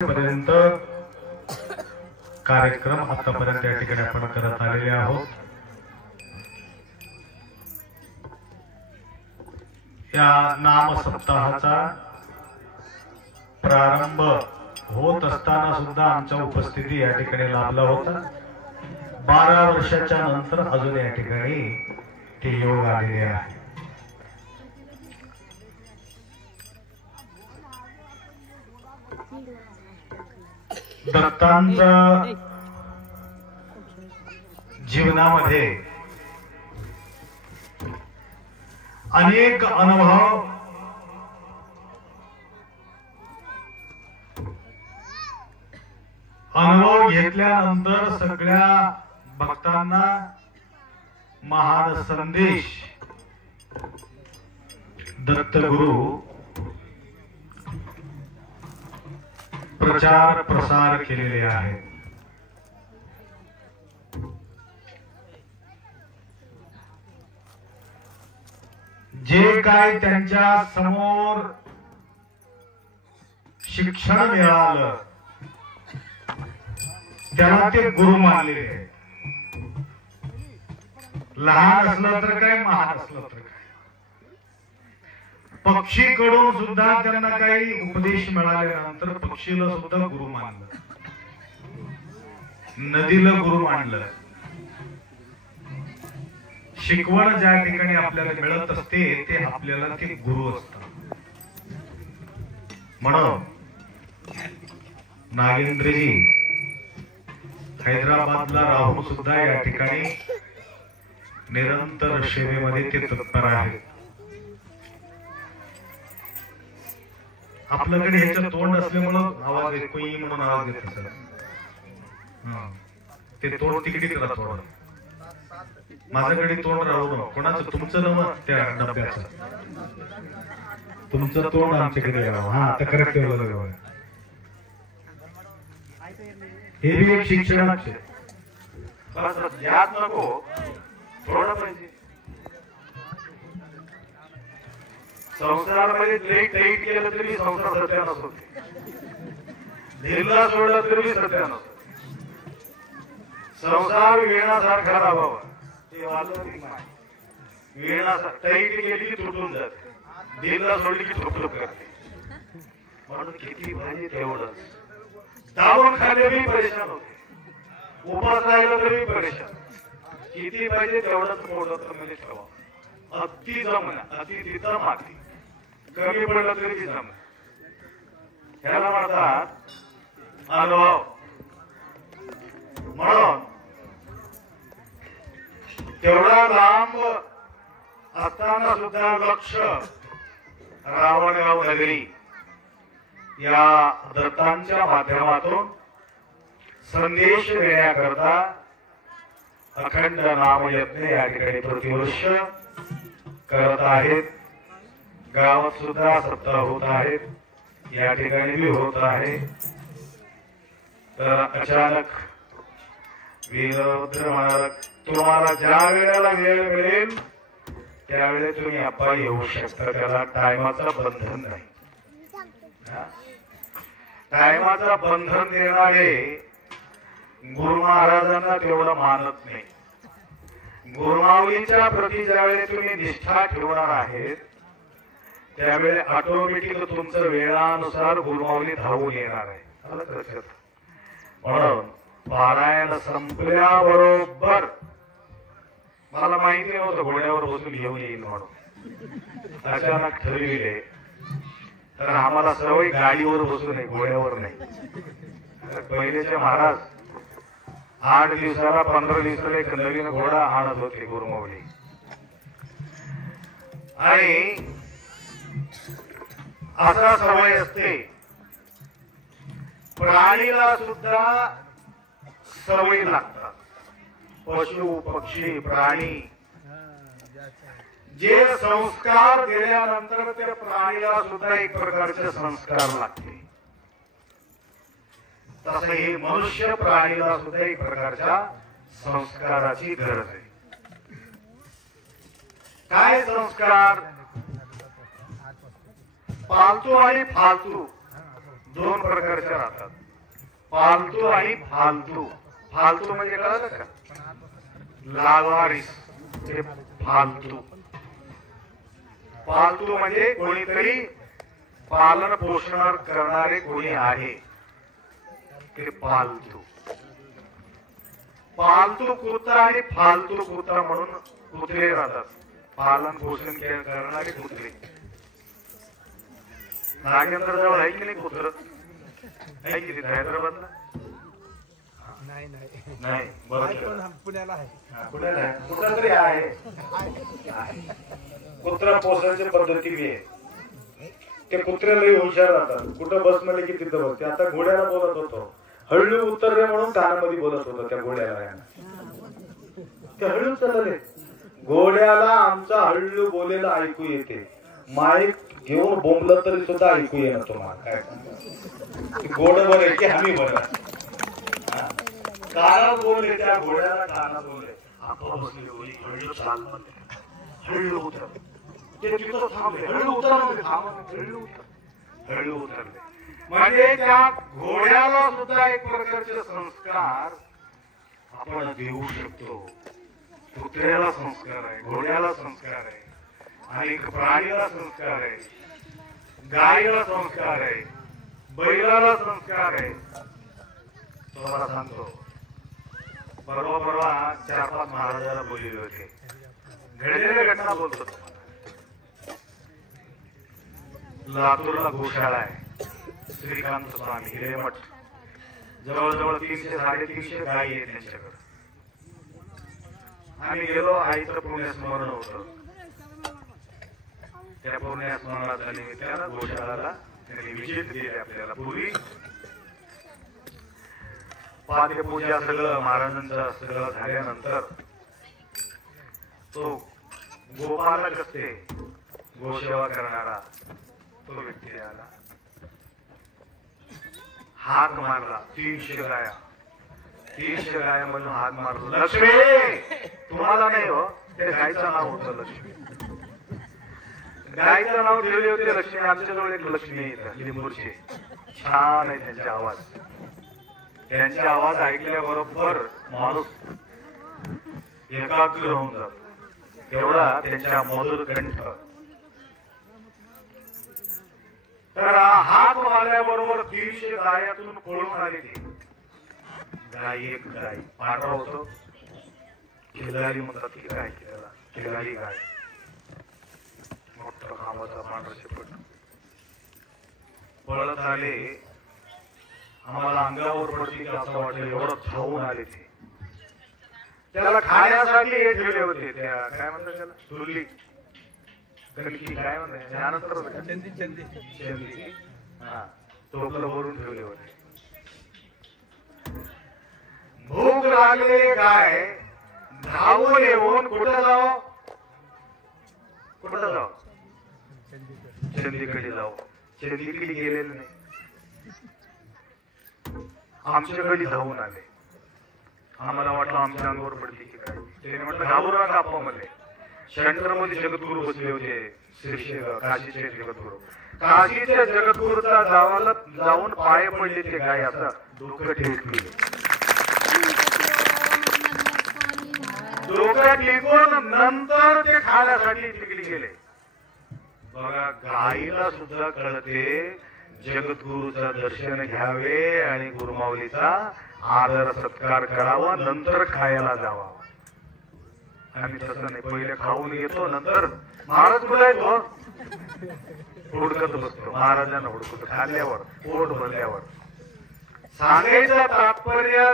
पर्यंत कार्यक्रम आतापर्यंत या ठिकाणी आपण करत आलेले आहोत। या नाम सप्ताहाचा प्रारंभ होत असताना सुद्धा आमच्या उपस्थिती या ठिकाणी लाभला होता। 12 वर्षाच्या नंतर अजून या ठिकाणी ते योग आलेले आहे। दत्तांच्या जीवनामध्ये अनेक अनुभव घेतल्यानंतर सगळ्या भक्तांना महान संदेश दत्तगुरु प्रचार प्रसार केलेले आहे। जे काय त्यांच्या समोर शिक्षण मिळालं त्याला ते गुरु मानलेले आहे। लहान असलं तर काय, महान असलं तर काय, पक्षीकडून सुद्धा त्यांना काही उपदेश मिळाल्यानंतर पक्षीला सुद्धा गुरु मानलं, नदीला गुरु मानलं। शिकवण ज्या ठिकाणी आपल्याला मिळत असते ते आपल्याला ते गुरु असतात। म्हणून नागेंद्रजी हैदराबादला राहून सुद्धा या ठिकाणी निरंतर सेवेमध्ये ते तत्पर आहेत। आपल्याकडे ह्याचं तोंड असल्यामुळं आवाज येतो म्हणून आवाज येत असेल। ते तोंड तिकडे करा थोडं, माझ्याकडे तोंड राहू नको। कोणाचं? तुमचं नव त्या डब्याचं, तुमचं तोंड आमच्याकडे राहावं। हा आता करेक्ट ठेवलं। हे बी एक शिक्षणाचे याद नको थोडं पाहिजे। संसारामध्ये टाईट केलं तरी संसार सत्यानाश होते, ढिल्ला सोडला तरी सत्यानाश होते। संसार वेणासारखा राहावा, वेणा टाईट केली की तुटून जाते, ढिल्ला सोडली की ठोकठोक करते। म्हणून किती पाहिजे तेवढंच, दाबून खाले बी परेशान होते, उपास राहिला तरी परेशान। किती पाहिजे तेवढंच मोठं मध्ये ठेवा। अति जमना अति तिथं माती, कमी पडलं तरी जम, ह्याला म्हणतात अनुभव। म्हणून तेवढा लांब असताना सुद्धा लक्ष रावणगाव नगरी या दत्तांच्या माध्यमातून संदेश देण्याकरता अखंड नामयज्ञ या ठिकाणी प्रतिवर्ष करत आहेत। गावात सुद्धा सप्ताह होत आहेत, या ठिकाणी भी होत आहे। तर अचानक वीरभद्र महाराज, तुम्हाला ज्या वेळेला वेळ मिळेल त्यावेळेस तुम्ही आप्पा येऊ शकता, त्याला टायमाचं बंधन नाही। टायमाचं बंधन देणारे गुरु महाराजांना तेवढं मानत नाही। गुरुमाऊलीच्या प्रती ज्यावेळेला तुम्ही निष्ठा ठेवणार आहेत त्यावेळेला ऑटोमॅटिक तुमचं वेळानुसार गुरुमाऊली धावून येणार आहे। म्हणून पारायण संपल्याबरोबर, मला माहिती नव्हतं घोड्यावर बसून घेऊन येईल म्हणून, अचानक ठरविले। तर आम्हाला सवय गाडीवर बसून आहे, घोड्यावर नाही। पहिलेचे महाराज 8 दिवसाला 15 दिवसाला एक नवीन घोडा आणत होते गुरुमाऊली। आणि असा सवय असते, प्राणीला सुद्धा सवय लागतात। पशु पक्षी प्राणी जे संस्कार दिल्यानंतर त्या प्राणीला सुद्धा एक प्रकारचे संस्कार लागते, तसे हे मनुष्य प्राणीला सुद्धा एक प्रकारच्या संस्काराची गरज आहे। काय संस्कार? पालतू आणि फालतू दोन प्रकारच्या राहतात, पालतू आणि फालतू. फालतू म्हणजे कळलं का? लावारिस ते फालतू. पालतू म्हणजे कोणीतरी पालन पोषण करणारे कोणी आहे ते पालतू. पालतू कुत्रा आणि फालतू कुत्रा म्हणून कुत्रे राहतात. पालन पोषण करणारे कुत्रे. नागेंद्र जवळ आहे की नाही कुत्र? आहे की तिथे हैदराबादला? नाही पुण्याला आहे. पुण्याला आहे, कुठं तरी आहे. कुत्रा पोषणाची पद्धती बी आहे. ते कुत्र्यालाही हुशार राहतात. कुठं बस मध्ये की तिथं बसते. आता घोड्याला बोलत होतो, हळू उतरले म्हणून कानामध्ये बोलत होतो त्या घोड्याला. ते हळू चालले. घोड्याला आमचा हळू बोलेला ऐकू येते. माईक घेऊन बोंबलं तरी सुद्धा ऐकू येणार तुम्हाला. काय घोड बरे की आम्ही बरं? कानात बोलले, त्या घोड्याला कानात बोलले. आपण बसली होती, हळू चाल म्हणते, हळू उतर. ते तिथं थांबले, हळू उतर म्हणते, थांबले, हळू उतर, हळू उतरले. म्हणजे त्या घोड्याला सुद्धा एक प्रकारचे संस्कार आपण देऊ शकतो. कुत्र्याला संस्कार आहे, घोड्याला संस्कार आहे, आणि प्राणीला संस्कार आहे, गायीला संस्कार आहे, बैलाला संस्कार आहे. तुम्हाला सांगतो, परवा 4-5 महाराजाला बोलले होते. घडलेल्या घटना बोलतो. लातूरला गोशाळा आहे, श्रीकांत स्वामी हिरेमठ. जवळजवळ 300-350 गायी आहेत त्यांच्याकडे. आम्ही गेलो. आईचं पुण्यस्मरण होतं. त्या पुण्यस्मरणाच्या निमित्तानं गोशाळाला त्यांनी विजिट दिली आपल्याला. पूर्वी पाद्यपूजा सगळं महाराजांचं सगळं झाल्यानंतर तो गोपालक असते, गोसेवा करणारा, तो व्यक्ती आला. हाक मारला. 300 गाया, 300 गाया म्हणून हाक मारला. लक्ष्मी तुम्हाला नाही हो, ते गायचं नाव होतं लक्ष्मी. गायचं नाव ठेवले होते लक्ष्मी. आमच्याजवळ एक लक्ष्मी येतात लिंबूरचे, छान आहे त्यांचा आवाज. त्यांचे आवाज ऐकल्याबरोबर माणूस एकाग्र होऊन जातो, एवढा त्यांच्या मधुर कंठ. तर हात मारल्याबरोबर 300 गायातून पळून आली ती गाय. एक गाय पांढरा होतो, खिलारी म्हणतात की काय, खिलारी गाय, मोठा खांबाचा पांढरा शेपट. पळत आले. आम्हाला अंगावर पडली की असं वाटलं, एवढं धावून आले ते. त्याला खाण्यासाठी हे ठेवले होते, त्या काय म्हणतात त्याला, तुल्ली कणकी काय म्हणतात, ज्ञानस्त्र, चंदी, हा, टोपलं भरून ठेवले होते. भूक लागलेली गाय धावून येऊन कुठं जाऊ, कुठं जाऊ, चंदीकडे जाऊ. चंदीकडे गेलेलं नाही, आमच्याकडे धावून आले. आम्हाला वाटलं आमच्या अंगावर पडली की काय. त्याने म्हटलं घाबरू नका आप्पा म्हणले. सेंटर मध्ये जगद्गुरू बसले होते, काशीचे जगद्गुरू. काशीच्या जगद्गुरूचा गावाला जाऊन पाय पडले ते गाय, असं डोकं टेकले. डोकं टेकून नंतर ते खाण्यासाठी तिकडे गेले. बघा, गायीला सुद्धा कळते जगद्गुरूचं दर्शन घ्यावे आणि गुरुमाऊलीचा आदर सत्कार करावा, नंतर खायला जावा. आम्ही तसं नाही, पहिले खाऊन येतो, नंतर महाराज बोलायचो, हुडकत बसतो. महाराजांना हुडकतो खाल्ल्यावर, पोट भरल्यावर. सांगायचं तात्पर्य,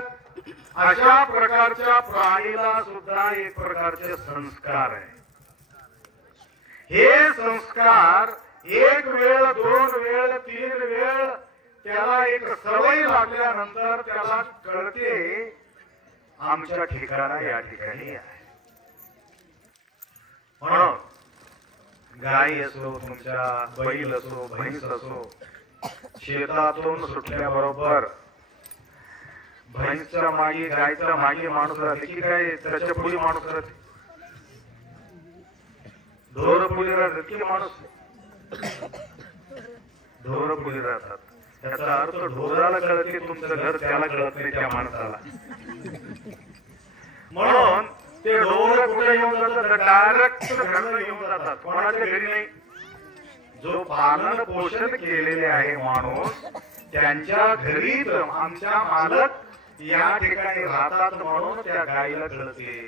अशा प्रकारच्या प्राणीला सुद्धा एक प्रकारचे संस्कार आहे. हे संस्कार एक वेळ, 2 वेळ, 3 वेळ त्याला एक सवय लागल्यानंतर त्याला कळते आमच्या ठिकाणा या ठिकाणी आहे. म्हणून गाय असो, तुमच्या बैल असो, म्हैस असो, शेतातून सुटल्याबरोबर म्हैसच्या मागे, गायच्या मागे माणूस राहते की काय, त्याच्या पुढे माणूस राहते. ढोर पुढे राहतात की माणूस, ढोर पुढे राहतात. त्याचा अर्थ ढोराला कळते तुमचं घर, त्याला कळत नाही त्या माणसाला. म्हणून ते ढोर कुठे येऊन जातात, डायरेक्ट घरला येऊन जातात, कोणाच्या घरी नाही. जो पालन पोषण केलेले आहे माणूस, त्यांच्या घरीच आमच्या मालक या ठिकाणी राहतात. म्हणून त्या गाईला कळते,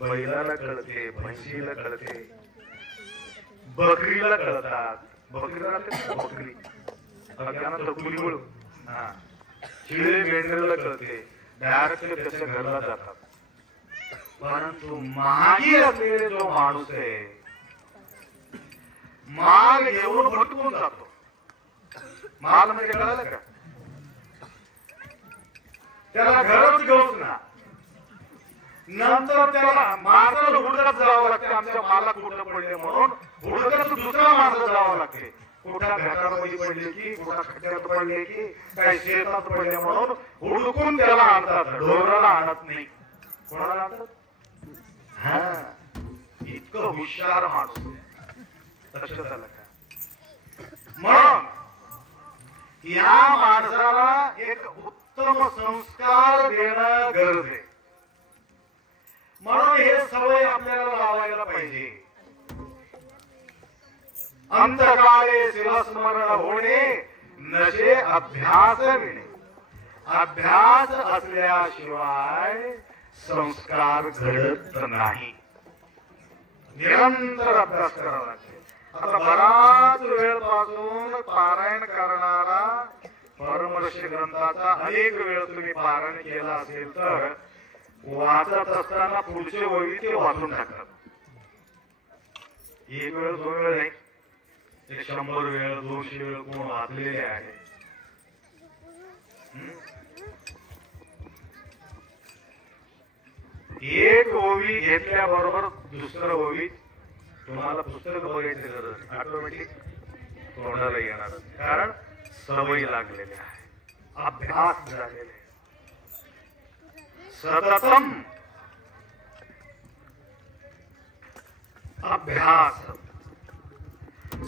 बैलाला कळते, म्हशीला कळते, बकरीला कळतात. बकरीला बकरी त्यानंतर कुलीमुळ चिळे मेंढरीला कळते, डायरेक्ट त्याच्या घरला जातात. परंतु मागी असलेले जो माणूस आहे, माल घेऊन भटकून जातो. माल म्हणजे कळालं का, त्याला घरच घेऊच ना, नंतर त्याला माणसाला हुडकत जावं लागते. आमच्या माला कुठं पडले म्हणून हुडकत दुसरा माणसं जावं लागते. कुठल्या घाटामध्ये पडले की, कुठल्या खड्ड्यात पडले की, काही शेतात पडले म्हणून हुडकून त्याला आणतात. ढोराला आणत नाही. कोणाला आणतात? हा, इतकं हुशार माणूस. लक्षात आलं का? म्हणून या माणसाला एक उत्तम संस्कार देणं गरज आहे. म्हणून हे सवय आपल्याला लावायला पाहिजे. अंतकाळे शिवस्मरण होणे, नशे अभ्यास विणे. अभ्यास असल्याशिवाय संस्कार घडत नाही. निरंतर अभ्यास करावा लागतो. आता बराच वेळपासून पारायण करणारा परमर्षी ग्रंथाचा अनेक वेळ तुम्ही पारायण केला असेल तर वाचत असताना पुढचे ओळी ते वाचून टाकतात. एक वेळ दोन वेळ नाही, 100 वेळ 200 वेळ कोण वाचलेले आहे. एक ओवी घेतल्याबरोबर दुसरं ओवी तुम्हाला पुस्तक बघायची गरज नाही, ऑटोमॅटिक तोंडाला येणार. कारण सवय लागलेली आहे, अभ्यास झालेला आहे. सततम अभ्यास,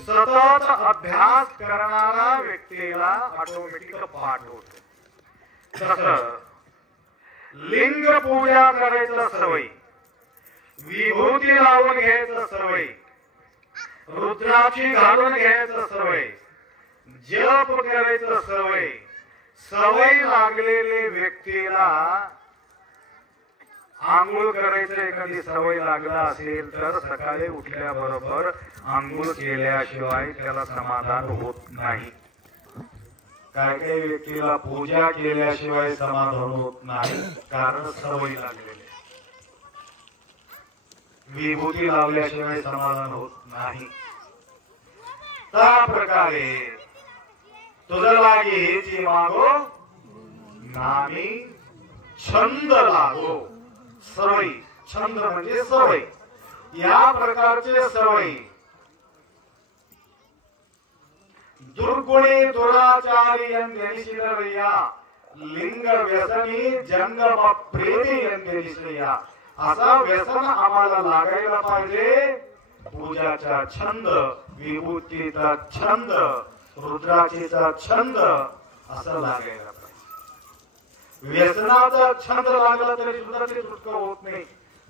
सतत अभ्यास करणारा व्यक्तीला ऑटोमॅटिक पाठ होतो. तसं लिंग पूजा करायचं सवय, विभूती लावून घ्यायचं सवय, रुद्राक्षी घालून घ्यायचं सवय, जप करायचं सवय, सवय लागलेले व्यक्तीला आंघोळ करायचं एखादी सवय लागला असेल तर सकाळी उठल्याबरोबर आंघोळ केल्याशिवाय त्याला समाधान होत नाही. काही काही व्यक्तीला पूजा केल्याशिवाय समाधान होत नाही, कारण सवय लागलेली. विभूती लावल्याशिवाय समाधान होत नाही. त्या प्रकारे तुझं लागी हेची मागो नामी छंद लागो. सवय, छंद म्हणजे सवय. या प्रकारचे सवय दुर्गुणी दुराचारी यंदेशिया, लिंग व्यसनी जंगम प्रेमी यंदेशिया. असा व्यसन आम्हाला लागायला पाहिजे. पूजाचा छंद, विभूतीचा छंद, रुद्राक्षीचा छंद असं लागायला पाहिजे. व्यसनाचा छंद लागला तरी सुद्धा ते सुटका होत नाही.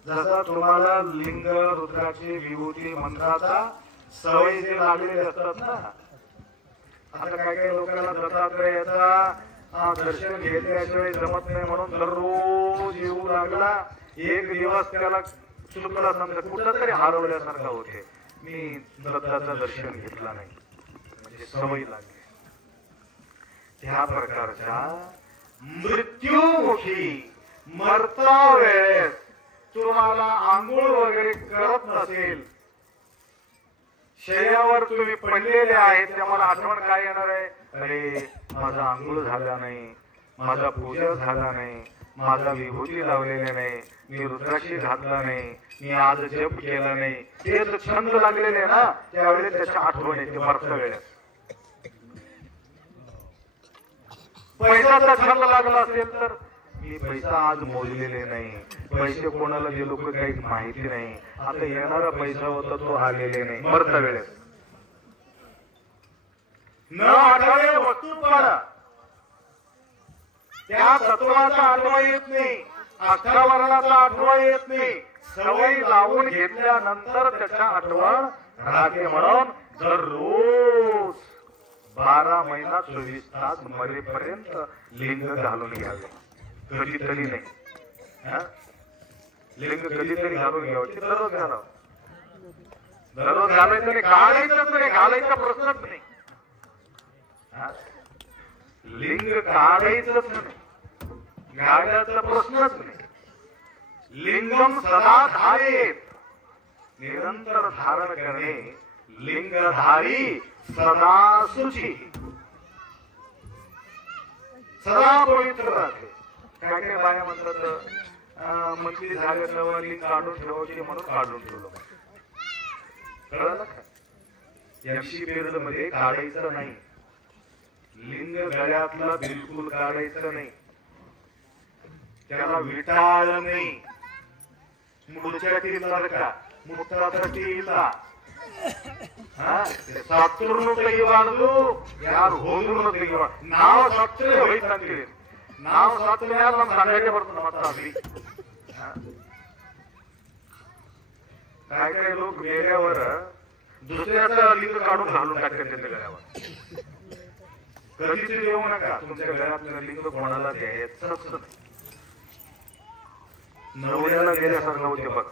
जसा तुम्हाला लिंग, रुद्राक्षी, विभूती, मंत्राचा सवय जे लागलेले असतात ना. आता काही काही लोकांना दत्तात्रेयाचा दर्शन घेतल्याशिवाय जमत नाही म्हणून दररोज येऊ लागला. एक दिवस त्याला चुकला, समजा कुठं तरी हरवल्यासारखा होते. मी दत्ताचं दर्शन घेतला नाही, म्हणजे सवय लागली. त्या प्रकारच्या मृत्यूमुखी मरता वेळेस तुम्हाला आंघोळ वगैरे करत नसेल, शय्यावर तुम्ही पडलेले आहेत, त्यामुळे आठवण काय येणार आहे? अरे माझा आंघोळ झाला नाही, माझा पूजा झाला नाही, माझा विभूती लावलेले नाही, मी रुद्राक्षी घातला नाही, मी आज जप केला नाही. ते जर छंद लागलेले ना, त्यावेळेस त्याच्या आठवण येते मरता वेळेस. पैशाचा छंद लागला असेल तर मी पैसा आज मोजलेले नाही, पैसे कोणाला दिलो काही माहिती नाही, आता येणारा पैसा होता तो आलेले नाही, मरता वेळेस. न आठवणे वस्तुत्वाला त्या तत्वाचा आठवा येत नाही, अष्टवर्णाचा आठवा येत नाही. सवय लावून घेतल्यानंतर त्याच्या आठवण राहते. म्हणून दररोज 12 महिना 24 तास मरेपर्यंत लिंग घालून घ्यावे. कधीतरी नाही, लिंग कधीतरी घालून घ्यावं. दररोज घालावं. दररोज घालायचं नाही, काढायचंच नाही, घालायचा प्रश्नच नाही. लिंग काढायचंच नाही, घालायचा प्रश्नच नाही. लिंगम सदा धारेत, निरंतर धारण करणे. लिंगधारी सदा शुची, सदा पवित्र राहते. काय काय बाया म्हणतात मंत्री झाले तेव्हा लिंग काढून ठेवायचे म्हणून काढून ठेवलं. कळलं का? MC पेरड मध्ये काढायचं नाही, लिंग गळ्यातलं बिलकुल काढायचं नाही, त्याला विटाळ नाही. मुडच्या सारखा मुठासाठी सातूर्ण कईवाडू यार होऊन कईवाड नाव सातरे होईत सांगते. नाव सातरे यार ನಮ್ಮ सांगायचे बरोबर मात्र काय काय लोक गेल्यावर दुसऱ्याचं लिंग काढून घालून टाकतात त्यांच्या गळ्यावर. कधीच येऊ नका, तुमच्या गळ्यातलं लिंग कोणाला द्यायचंच नाही. नवऱ्याला गेल्यासारखं होते बघ.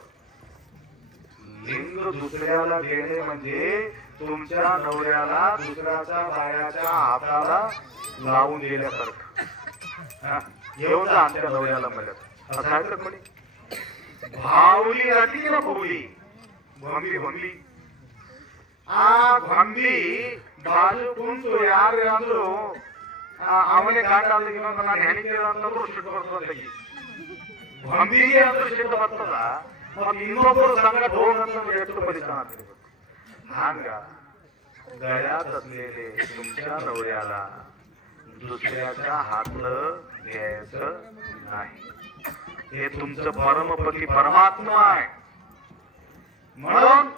लिंग दुसऱ्याला देणे म्हणजे तुमच्या नवऱ्याला दुसऱ्याच्या बायाच्या हाताला लावून दिल्यासारखं. एवढं आमच्या नवऱ्याला मिळत असं आहे तर कोणी भावली राहते ना, भावली भंगली भंगली आ भंगली बाजू कुंतु यार अंದ್ರು ಅವನೇ ಗಂಡ ಅಂತ ಇನ್ನೊಂದು ನಾನು ಹೆಣಿಕೆ ಅಂತಂದ್ರು ಸಿಟ್ಟು ಬರ್ತದೆ. ಭಂಗಿಗೆ ಅಂದ್ರೆ ಸಿಟ್ಟು ಬರ್ತದ, ಮತ್ತೆ ಇನ್ನೊಬ್ಬರು ಸಂಘ ढोल ಅಂತಂದ್ರೆ ಎಷ್ಟು ಪರಿಚಯ ಆಗ್ತದೆ. ಹಂಗ गळ्यात असलेले तुमच्या नवऱ्याला दुसऱ्याच्या हातलं घ्यायचं नाही. हे तुमचं परमपती परमात्मा आहे. म्हणून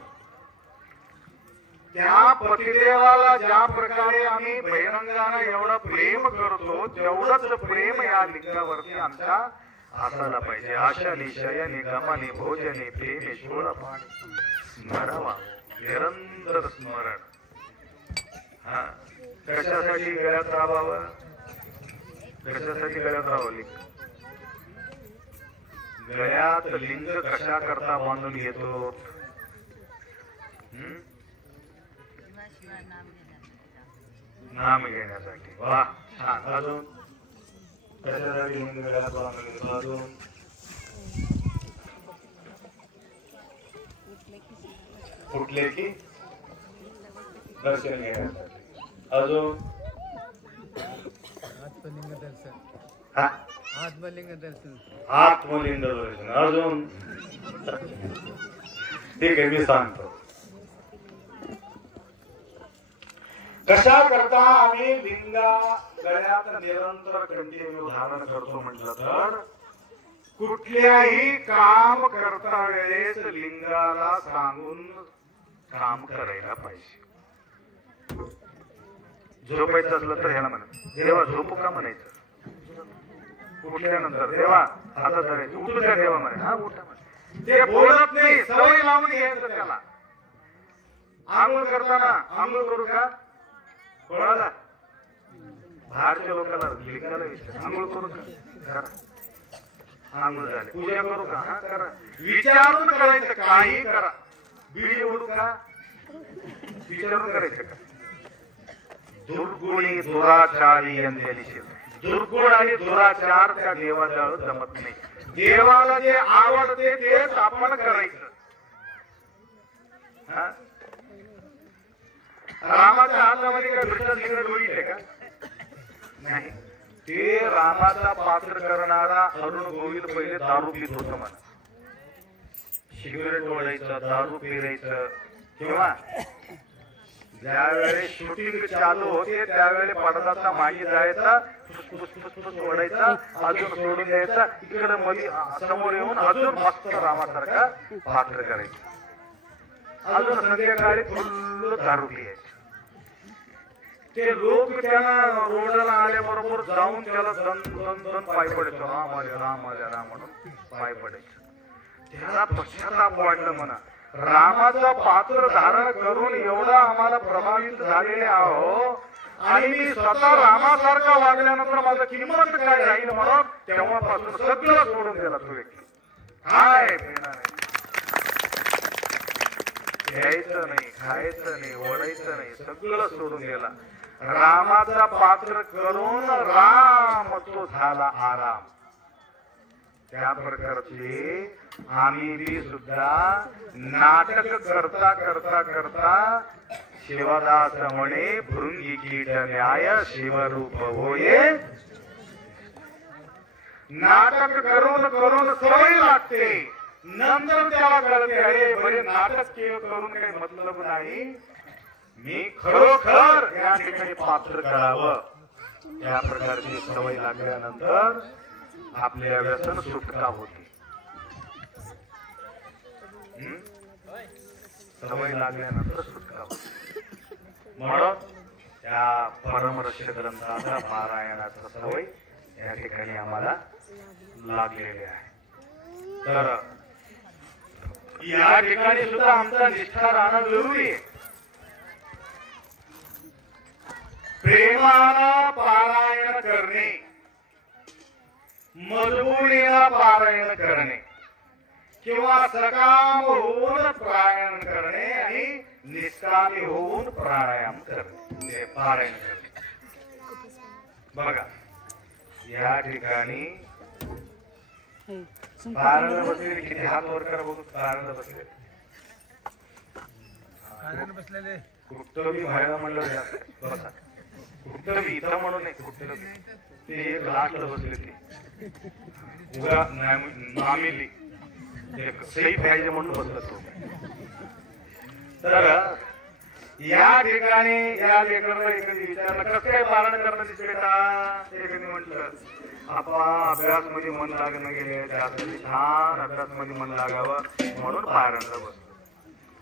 त्या पतिदेवाला ज्या प्रकारे आम्ही बहिरंगाने एवढं प्रेम करतो, तेवढंच प्रेम या लिंगावरती आमच्या असायला पाहिजे. आशानी शयनी गमनी भोजनी प्रेमे शोळपाणी स्मरावा, निरंतर स्मरण. कशासाठी गळ्यात राहावं, कशासाठी गळ्यात राहावं लिंग? गळ्यात लिंग कशा करता बांधून घेतो? नाम घेण्यासाठी. वा छान. अजून कशासाठी लिंग गळ्यात बांधून घेतो? अजून कुठले की दर्शन घेण्यासाठी. अजून आत्मलिंग दर्शन. आत्मलिंग दर्शन. आत्मलिंग दर्शन. अजून ठीक आहे, मी सांगतो. कशा करता आम्ही लिंगा गळ्यात निरंतर कंटिन्यू धारण करतो म्हटलं तर, कुठल्याही काम करता वेळेस लिंगाला सांगून काम करायला पाहिजे. झोपायचं असलं तर ह्याला म्हणा, देवा झोपू का म्हणायचं. उठल्यानंतर देवा आता धरायचं, उठू द्या देवा म्हणे. हा उठा म्हणे. ते बोलत नाही, सवय लावून घ्यायचं त्याला. आंघोळ करताना आंघोळ करू का कोणाला? बाहेरच्या लोकांना लिंगाला विचार, आंघोळ करू का? करा. आंघोळ झाले. पूजा करू का? हा करा. विचारून करायचं, काही करा. बिडी ओढू का? विचारून करायचं का? दुर्गुणी दुराचारी यांनी दुर्गुण आणि दुराचार त्या देवाजवळ जमत नाही. देवाला जे आवडते तेच आपण करायचं. रामाच्या हातामध्ये काय दुसरा लिंग डोळी आहे का? नाही. ते रामाचा पात्र करणारा अरुण गोविंद पहिले दारू पित होता म्हणा. सिगरेट ओढायचं, दारू पिरायचं. किंवा ज्यावेळेस शूटिंग चालू होते त्यावेळेस पडदाचा मागे जायचा, ओढायचा, अजून सोडून द्यायचा, इकडे मध्ये समोर येऊन अजून मस्त रामासारखा पात्र करायचं. अजून संध्याकाळी फुल्ल दारू पियायचं. ते लोक त्यांना रोडला आल्याबरोबर जाऊन त्याला दन दन दन पाय पडायचं, राम आले राम आले राम म्हणून पाय पडायचं. त्याला पश्चाताप वाटलं म्हणा, रामाचा पात्र धारण करून एवढा आम्हाला प्रभावित झालेले आहो आणि मी स्वतः रामासारखा वागल्यानंतर माझं किंमत काय राहील म्हणून तेव्हापासून सगळं सोडून दिला तो व्यक्ती. काय घेणार नाही, घ्यायचं नाही, खायचं नाही, ओढायचं नाही, सगळं सोडून दिला. रामाचा पात्र करून राम तो झाला आराम. त्या प्रकारचे आम्ही बी सुद्धा नाटक करता करता करता शिवदास म्हणे भृंगी कीट न्याय शिवरूप होये. नाटक करून करून सवय लागते, नंतर त्याला कळते अरे बरे नाटक करून काही मतलब नाही, मी खरोखर या ठिकाणी पात्र करावं. त्या प्रकारची सवय लागल्यानंतर आपल्या व्यसन सुटका होते. सवय लागल्यानंतर सुटका होते. म्हणून त्या परमरस्य ग्रंथाचा पारायणाचा सवय या ठिकाणी आम्हाला लागलेली आहे. तर या ठिकाणी सुद्धा आमचा निष्ठा राहणं जरुरी आहे. प्रेमानं पारायण करणे, मजबुरीनं पारायण करणे किंवा सकाम होऊन पारायण करणे आणि निष्कामी होऊन प्राणायाम करणे, पारायण करणे. बघा या ठिकाणी पारायण बसलेले किती हात वर करा बघू. पारायण बसलेले कुठं बी व्हायला म्हणलं बसा, कुठं बी इथं म्हणून नाही, कुठं ते एक लास्टला बसले ते उगा नामिली सही पाहिजे म्हणून बसला तो. तर या ठिकाणी या लेकराला एखादी विचारलं कसं काय पालन करणं दिसते का, एखादी म्हटलं आपण अभ्यास मध्ये मन लागणं गेले, त्यासाठी छान अभ्यास मध्ये मन लागावं म्हणून पारायणाला बसलो.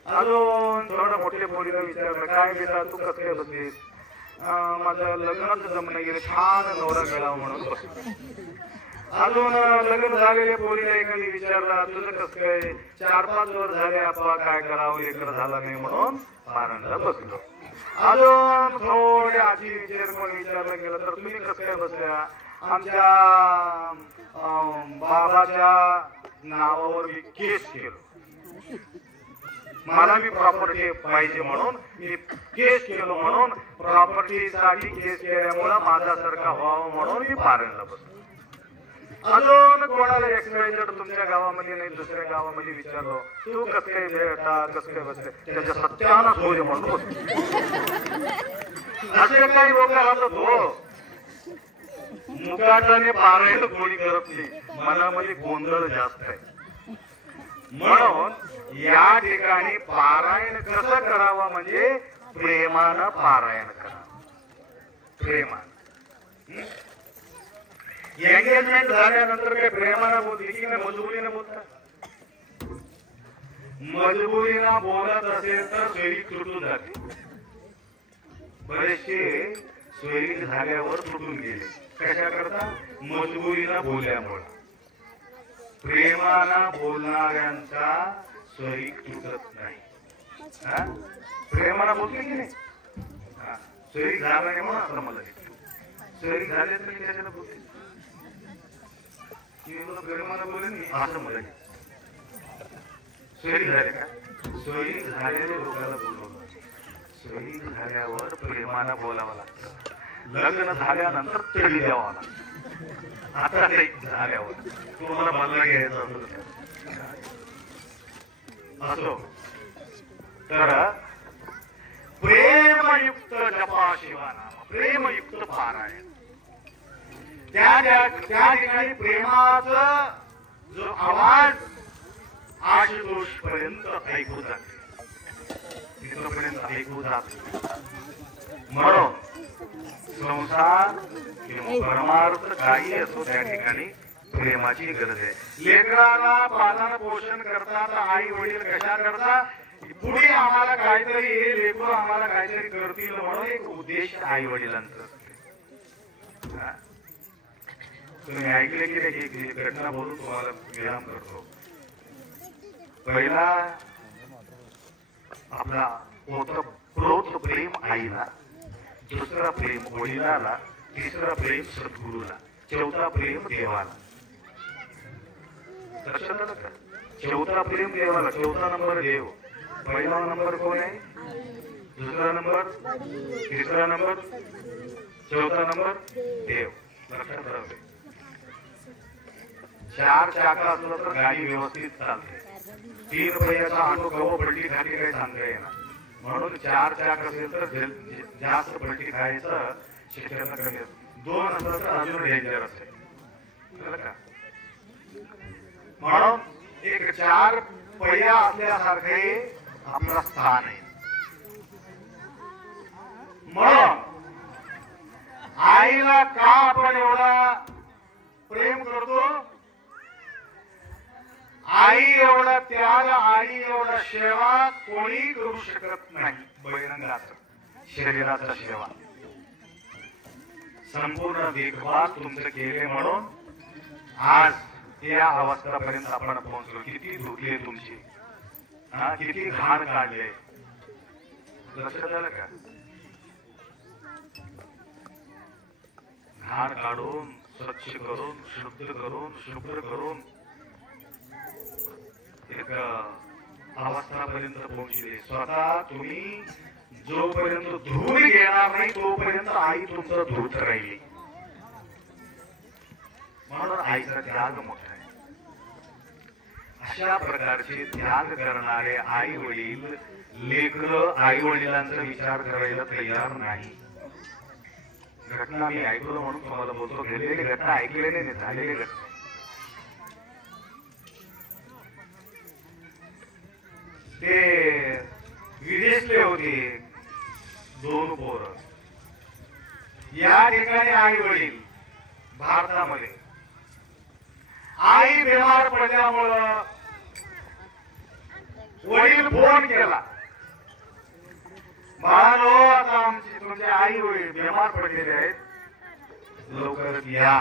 अजून थोडं मोठे पोरीला विचारलं काय बेटा तू कसं काय बसलीस, माझं लग्नाचं जमणं गेलं, छान नवरा मिळावा म्हणून बसलो. अजून लग्न झालेल्या पोरीला एखादी विचारला तुझं कसं काय, 4-5 वर्ष झाले आपण काय करावं, लेकर झाला नाही म्हणून पारायणाला बसलो. अजून थोडे आधी विचारलं गेलं तर तुम्ही कसं काय बसल्या, आमच्या बाबाच्या नावावर मी केस केलो, मला मी प्रॉपर्टी पाहिजे म्हणून मी केस केलो, म्हणून प्रॉपर्टीसाठी केस केल्यामुळे माझ्यासारखा व्हावं म्हणून मी पारायणाला बसलो. अजून कोणाला एक्सवायझेड तुमच्या गावामध्ये नाही दुसऱ्या गावामध्ये विचारलो तू कसं काय बेटा कसं काय बसले, त्याच्या सत्यानाच होते म्हणून बसलो. असे काही लोक राहतात हो, मुकाटाने पारायण कोणी करत नाही, मनामध्ये गोंधळ जास्त आहे. म्हणून या ठिकाणी पारायण कसं करावं म्हणजे प्रेमानं पारायण करावं. प्रेमानं एंगेजमेंट झाल्यानंतर काही प्रेमानं बोलते की नाही मजबुरीनं बोलतात. मजबुरीनं बोलत असेल तर सोयरीक तुटून जाते. बरेचसे सोयरीक झाल्यावर तुटून गेले कशा करता, मजबुरीनं बोलल्यामुळे. प्रेमानं बोलणाऱ्यांचा सोयरीक तुटत नाही. प्रेमानं बोलते की नाही, सोयरीक झाला नाही म्हणून असं मला सोयरीक झाले तर कशाला बोलते, प्रेमानं बोलेन असं मला सोयरीक झाले का, सोयरीक झालेल्या लोकांना बोलवलं. सोयरीक झाल्यावर प्रेमानं बोलावं लागतं, लग्न झाल्यानंतर तळी द्यावं लागतं. आता काही झाल्यावर तुम्हाला बदला घ्यायचा असो तर प्रेमयुक्त जपा शिवानाम, प्रेमयुक्त पारायण. त्या ठिकाणी प्रेमाचा जो आवाज आशुतोष पर्यंत ऐकू जाते, तिथपर्यंत ऐकू जाते. म्हणून संसार किंवा परमार्थ काही असो त्या ठिकाणी प्रेमाची गरज आहे. लेकराला पालन पोषण करतात आई वडील कशा करता, पुढे आम्हाला काहीतरी हे लेकरं आम्हाला काहीतरी करतील म्हणून एक उद्देश आई वडिलांचा असते. तुम्ही ऐकले की नाही की घटना बोलून तुम्हाला विराम करतो. पहिला आपला होतं प्रोत प्रेम आईला, दुसरा प्रेम वडिलाला, तिसरा प्रेम सद्गुरूला, चौथा प्रेम देवाला. लक्षात आलं का? चौथा प्रेम देवाला, चौथा नंबर देव. पहिला नंबर कोण आहे? दुसरा नंबर, तिसरा नंबर, चौथा नंबर देव. लक्षात राहते. चार चाका असलं तर गाडी व्यवस्थित चालते. 3 पहिल्याचा ऑटो कव पलटी खाली काही सांगता येणार. म्हणून 4 चाक असेल तर जास्त पलटी खायचं शक्यता कमी असते. 2 असलं तर अजून डेंजर असेल. कळलं का? म्हणून एक 4 पहिया असल्यासारखे आपलं स्थान आहे. म्हणून आईला का आपण एवढा प्रेम करतो? आई एवढा त्याग, आई एवढा सेवा कोणी करू शकत नाही. बहिरंगाचा शरीराचा सेवा संपूर्ण देखभाल तुमचं केले म्हणून आज या अवस्थापर्यंत आपण पोहोचलो. किती धुतले तुमची, किती घाण काढले. लक्षात आलं का? घाण काढून स्वच्छ करून शुद्ध करून शुभ्र करून एक अवस्थापर्यंत पोहोचले. स्वतः तुम्ही जोपर्यंत धूळ घेणार नाही तोपर्यंत आई तुमचं धूत राहिली. म्हणून आईचा त्याग मोठा आहे. अशा प्रकारचे त्याग करणारे आई वडील लेकरं आई वडिलांचा विचार करायला तयार नाही. घटना मी ऐकलो म्हणून तुम्हाला बोलतो. घडलेली घटना ऐकलेली नाही, झालेली घटना. ते विदेशले होते 2 पोरं. या ठिकाणी आई वडील भारतामध्ये आई बिमार पडल्यामुळं वडील फोन केला, बाळांनो आता आमची तुमची आई वडील बिमार पडलेले आहेत, लवकरच या.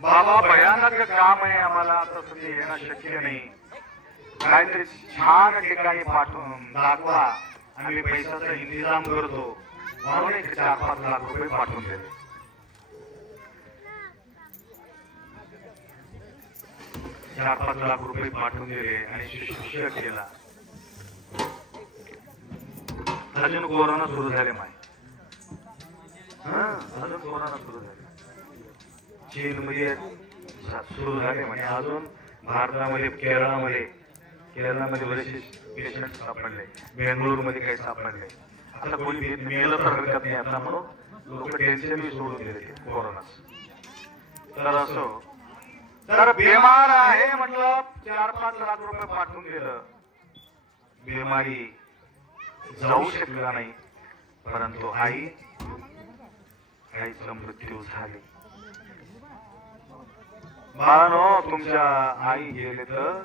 बाबा भयानक काम आहे आम्हाला, आता सध्या येणं शक्य नाही. काहीतरी छान ठिकाणी पाठवून दाखवा, आम्ही पैशाचा इंतजाम करतो. म्हणून 4-5 लाख रुपये पाठवून दिले. 4-5 लाख रुपये पाठवून दिले आणि शुश्रूषा केला. अजून कोरोना सुरू झाले माय. अजून कोरोना सुरू झाले. चीन मध्ये सुरू झाले म्हणे. अजून भारतामध्ये केरळामध्ये बरेचसे पेशंट सापडले. बेंगळूरमध्ये काही सापडले. आता कोणी मेलं तर हरकत नाही आता म्हणून लोक टेन्शन बी सोडून दिले कोरोना. तर असो, तर बिमार आहे म्हटलं 4-5 लाख रुपये पाठवून दिलं. बिमारी जाऊ शकला नाही, परंतु आईचा मृत्यू झाली. बाळांनो तुमच्या आई गेले तर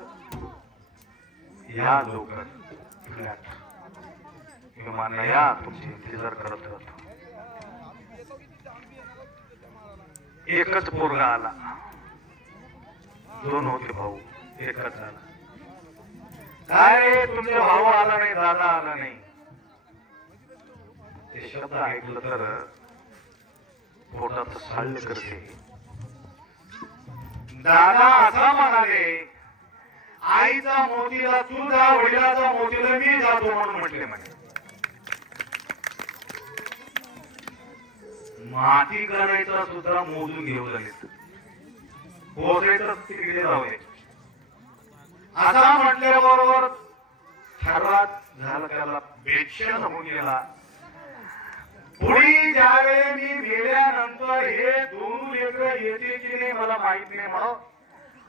या लवकर फ्लॅट विमान या, तुमची इंतजार करत राहतो. एकच पोरगा आला. 2 होते भाऊ, एकच आला. काय रे तुमचा भाऊ आला नाही, दादा आला नाही. ते शब्द ऐकलं तर पोटात साल्ल करते. दादा असं म्हणाले, आईचा मोतीला तू जा, वडिलाचा मोतीला मी जातो म्हणून म्हटले. म्हणे माती करायचा सुद्धा मोजून घेऊ लागले, पोचायचं तिकडे जाऊले. असा म्हटल्याबरोबर ठरवात झालं, त्याला बेचैन होऊन गेला. पुढे ज्यावेळी मी गेल्यानंतर हे 2 लेकरं येते की नाही मला माहित नाही म्हणून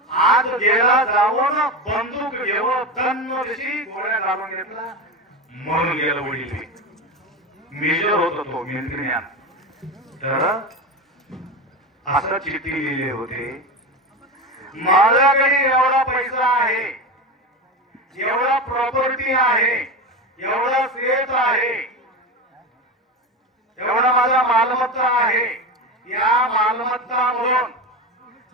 आज गेला, जाऊन बंदूक घेऊन दन्नशी गोळ्या घालून घेतला, म्हणून गेलं. वडील मेजर होत तो मिलिटरी मॅन. तर असं चिठ्ठी लिहिले होते, माझ्याकडे एवढा पैसा आहे, एवढा प्रॉपर्टी आहे, एवढा शेत आहे, एवढा माझा मालमत्ता आहे, या मालमत्ता म्हणून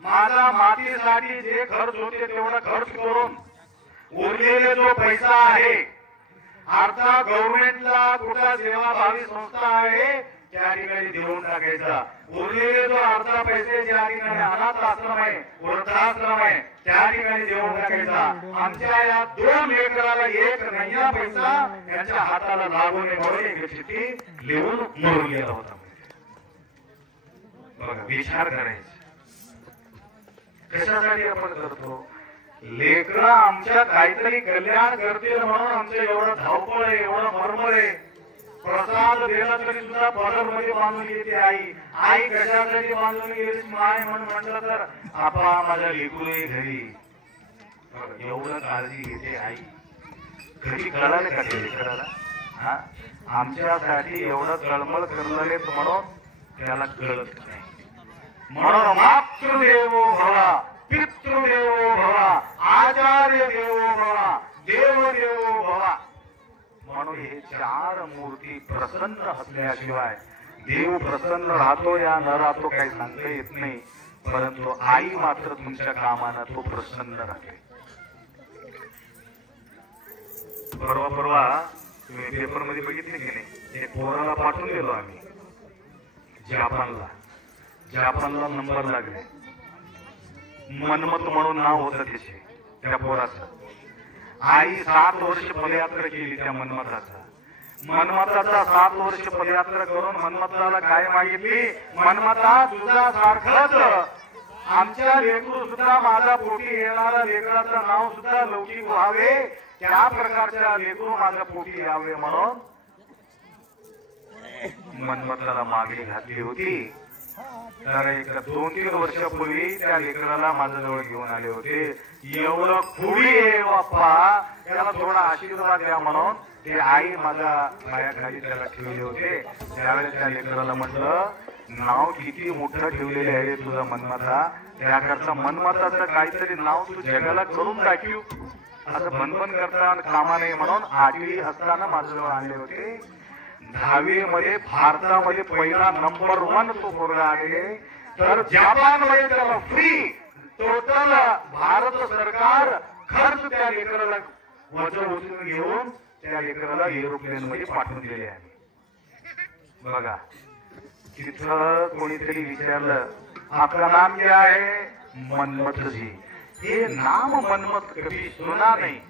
माझा मातीसाठी जे खर्च होते तेवढा खर्च करून उरलेले जो पैसा आहे, अर्धा गव्हर्नमेंटला कुठला सेवाभावी संस्था आहे त्या ठिकाणी देऊन टाकायचा, उरलेले जो अर्धा पैसे ज्या ठिकाणी अनाथ आश्रम आहे, वृद्धाश्रम आहे त्या ठिकाणी देऊन टाकायचा. आमच्या या 2 एकराला 1 नैया पैसा यांच्या हाताला लागू नये म्हणून एक चिठ्ठी लिहून मोडून गेला होता. बघा, विचार करायचा कशासाठी आपण करतो. लेकरं आमच्या काहीतरी कल्याण करतील म्हणून आमचं एवढं धावपळ आहे, एवढं मरमर आहे. प्रसाद दिला तरी सुद्धा बदल मध्ये बांधून येते आई. आई कशासाठी बांधून गेली माय म्हणून म्हटलं तर आपा माझ्या लेकरू घरी, एवढं काळजी घेते आई. कधी कळाले का ते लेकराला? हा, आमच्यासाठी एवढं तळमळ करणारे म्हणून त्याला कळत नाही. म्हणून मातृदेवो भवा, पितृदेवो भवा, आचार्य देवो भवा, देवदेवो भवा. म्हणून हे 4 मूर्ती प्रसन्न असल्याशिवाय देव प्रसन्न राहतो या न राहतो काही सांगता येत नाही. परंतु आई मात्र तुमच्या कामानं तो प्रसन्न राहते. परवा तुम्ही पेपर मध्ये बघितले की नाही, एक पोराला पाठवून दिलो आम्ही जापानला नंबर लागले. मनमत म्हणून नाव होतं त्याचे, त्या पोराचं. आई 7 वर्ष पदयात्रा केली त्या मनमताचा. 7 वर्ष पदयात्रा करून मनमताला काय मागितली, मनमता तुझा सारखंच आमच्या लेकरू सुद्धा माझा पोटी येणारा लेकराचं नाव सुद्धा लौकिक व्हावे, त्या प्रकारच्या लेकरू माझ्या पोटी यावे म्हणून मनमताला मागणी घातली होती. तर एक 2-3 वर्षापूर्वी त्या लेकराला माझ्याजवळ घेऊन आले होते. एवढं खुडी आहे बाप्पा, त्याला थोडा आशीर्वाद द्या म्हणून ते आई माझ्या पायाखाली त्याला ठेवले होते. त्यावेळेस त्या लेकराला म्हटलं, नाव किती मोठं ठेवलेलं आहे रे तुझा मनमता, त्याकरता मनमताचं काहीतरी नाव तू जगाला करून दाखव, असं बनबन करता कामा नये म्हणून 8वी असताना माझ्याजवळ आणले होते. 10वी मध्ये भारतामध्ये पहिला नंबर 1 तो पोरगा आलेले. तर जपानमध्ये त्याला फ्री टोटल भारत सरकार खर्च त्या लेकराला वजन उचलून घेऊन त्या लेकराला एरोप्लेन मध्ये पाठवून दिले आहे. बघा, तिथं कोणीतरी विचारलं आपका नाम क्या है, मनमत जी. ये नाम मनमत कभी सुना नहीं,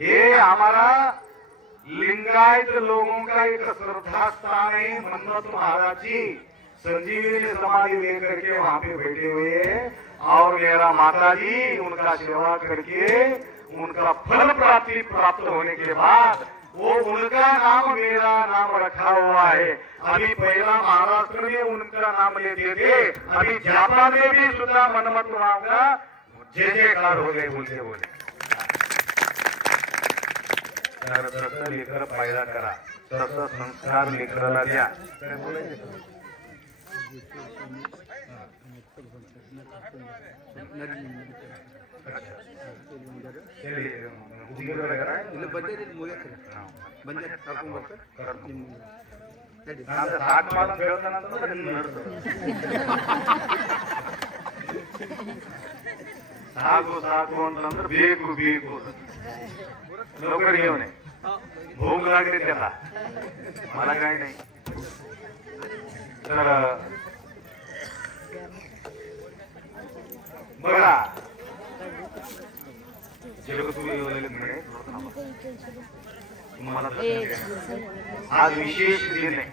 ये हमारा लिंगायत लोगों का एक श्रद्धा स्थान है. मनमत महाराज जी संजीवनी समाधि लेकर के वहां पे बैठे हुए हैं और मेरा माता जी उनका सेवा करके उनका फल प्राप्त होने के बाद वो उनका नाम मेरा नाम रखा हुआ है. अभी पहला महाराष्ट्र में उनका नाम लेते थे, अभी जापान में भी सुद्धा मनमत वहां का जय जयकार हो गए बोलते बोले. तर तसं लेकर पायदा करा, तसं संस्कार लेकराला द्या. ಸಾಕು ಅಂತಂದ್ರೆ ಬೇಕು लवकर घेऊन भूक लागली त्याला, मला काही नाही. तर बघा, तुम्हाला आज विशेष दिन आहे.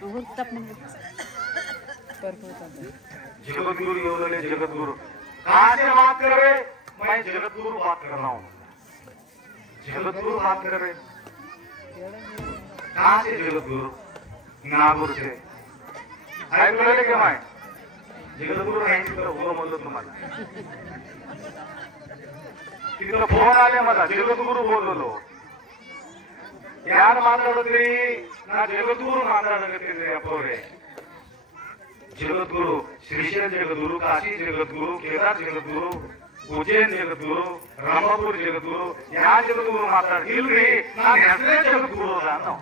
जगतगुरु येवलेले जगतगुरु कहाँ से बात कर रहे, मैं जगतगुरु बात कर रहा हूँ. जगतगुरु बात कर रहे, कहाँ से जगतगुरु? नागपूर से. ऐकू राहिले का माय? जगतगुरु नाही तिथं उभं म्हणलं तुम्हाला. तिथं फोन आले मला, जगद्गुरु बोललो. ಯಾರು ಮಾತಾಡಿದ್ರಿ? ನಾ ಜಗದ್ಗುರು ಮಾತಾಡಕತ್ತಿದ್ರಿ ಅಪ್ಪವ್ರೆ. जगद्गुरु श्रीशैल जगद्गुरु, काशी जगद्गुरु, केदार जगद्गुರು, ಉಜ್ಜೈನ್ ಜಗದ್ಗುರು, ರಾಮಪುರ ಜಗದ್ಗುರು, ಯಾವ ಜಗದ್ಗುರು ಮಾತಾಡ್ತಿಲ್ರಿ, ನಾನು ಹೆಸರೇ ಜಗದ್ಗುರು ನಾನು.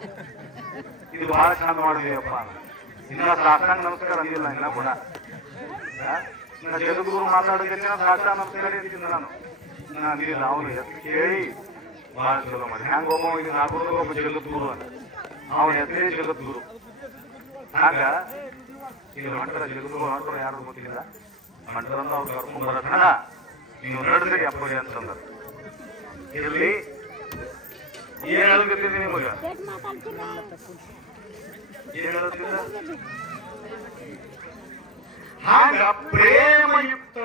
ಇದು ಬಹಳ ಚಂದ ಮಾಡಿದೆಯಪ್ಪ. ಇನ್ನ ಸಾಷ್ಟಾಂಗ ನಮಸ್ಕಾರ ಅಂದಿಲ್ಲ ಇನ್ನ ಕೂಡ. ನಾ ಜಗದ್ಗುರು ಮಾತಾಡೋದಕ್ಕೆ ಸಾಷ್ಟಾಂಗ ನಮಸ್ಕಾರ ಅಂತಿದ್ದೆ ನಾನು ಅಂದಿಲ್ಲ. ಅವನು ಹೆಸರು ಕೇಳಿ ಬಹಳ ಚಲೋ ಮಾಡಿ. ಹ್ಯಾಂಗ ಒಬ್ಬ ಇದು ನಾಲ್ಕು ಒಬ್ಬ ಜಗದ್ಗುರು ಅಂತ, ಅವನ ಹೆಸರೇ ಜಗದ್ಗುರು. ಆಗ ಇದು ಮಂಟರ ಜಗದ್ಗುರು ಹೊಂಟರು ಯಾರು ಗೊತ್ತಿಲ್ಲ. ಮಂಟರಂತ ಅವ್ರು ಕರ್ಕೊಂಡ್ ಬರತನ ನೀವು ನಡ್ರಿ ಅಪ್ಪಗೆ ಅಂತಂದ್ರ ಇರ್ಲಿ. ಏನ್ ಹೇಳ್ತಿದ್ದೀನಿ ನಿಮಗ, ಏನ್ ಹೇಳ್ತಿದ್ದ? ಹಾಗ प्रेमयुक्त,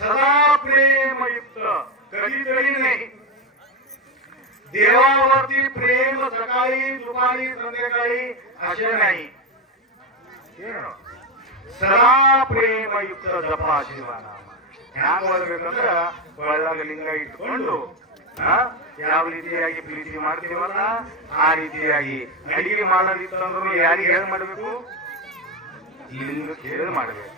सदा प्रेमयुक्त, कधीतरी नाही. देवावरती प्रेम सकाळी दुपारी संध्याकाळी असे नाही. सदा प्रेमयुक्त जपा ಶಿವನಾಮ. ಹ್ಯಾಂಗ ಮಾಡ್ಬೇಕಂದ್ರ ಒಳ್ಳಾಗ ಲಿಂಗ ಇಟ್ಕೊಂಡು ಯಾವ ರೀತಿಯಾಗಿ ಪ್ರೀತಿ ಮಾಡ್ತೀವಲ್ಲ ಆ ರೀತಿಯಾಗಿ ಅಡಿಗೆ ಮಾಡೋದಿತ್ತಂದ್ರು ಯಾರಿಗೆ ಹೇಳಿ ಮಾಡ್ಬೇಕು? ಲಿಂಗಕ್ಕೆ ಹೇಳಿ ಮಾಡ್ಬೇಕು.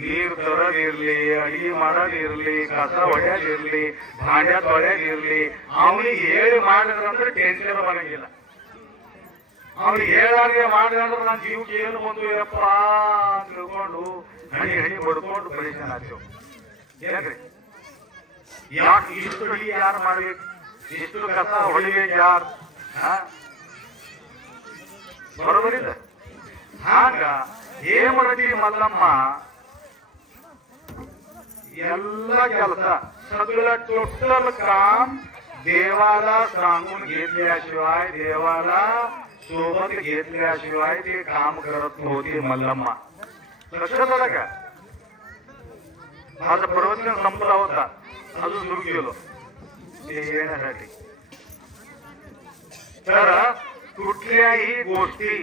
ನೀರು ತರೋದಿರ್ಲಿ, ಅಡಿಗೆ ಮಾಡೋದಿರ್ಲಿ, ಕಸ ಹೊಡ್ಯೋದಿರ್ಲಿ, ಭಾಂಡ್ಯ ತೊಳೆಯೋದಿರ್ಲಿ, ಅವನಿಗೆ ಹೇಳಿ ಮಾಡಿದ್ರಂದ್ರೆ ಟೆನ್ಷನ್ ಬರಂಗಿಲ್ಲ. ಅವ್ನಿಗೆ ಹೇಳಾರ್ಗೆ ಮಾಡಿದ್ರೆ ನನ್ನ ಜೀವಕ್ಕೆ ಏನು ಬಂದು ಯಪ್ಪ ಅಂತ ತಿಳ್ಕೊಂಡು ಹಣಿ ಹಣಿ ಬಡ್ಕೊಂಡು ಪರಿಶಾನ ಆಗ್ತೇವೆ. ಏನ್ರಿ, ಯಾಕೆ ಇಷ್ಟು ಅಡಿಗೆ ಯಾರು ಮಾಡ್ಬೇಕು, ಇಷ್ಟು ಕಸ ಹೊಡಿಬೇಕು ಯಾರು? ಬರೋಬರಿಲ್ಲ. ಹಾಗ ಹೇಮರತಿ ಮಲ್ಲಮ್ಮ ಎಲ್ಲ ಕೆಲಸ सगळं टोटल काम देवाला सांगून घेतल्याशिवाय, देवाला सोबत घेतल्याशिवाय ते काम करत नव्हती मल्लम्मा. लक्षात आलं का? माझं प्रवचन संपला होता, अजून सुरू गेलो ते येण्यासाठी. तर कुठल्याही गोष्टी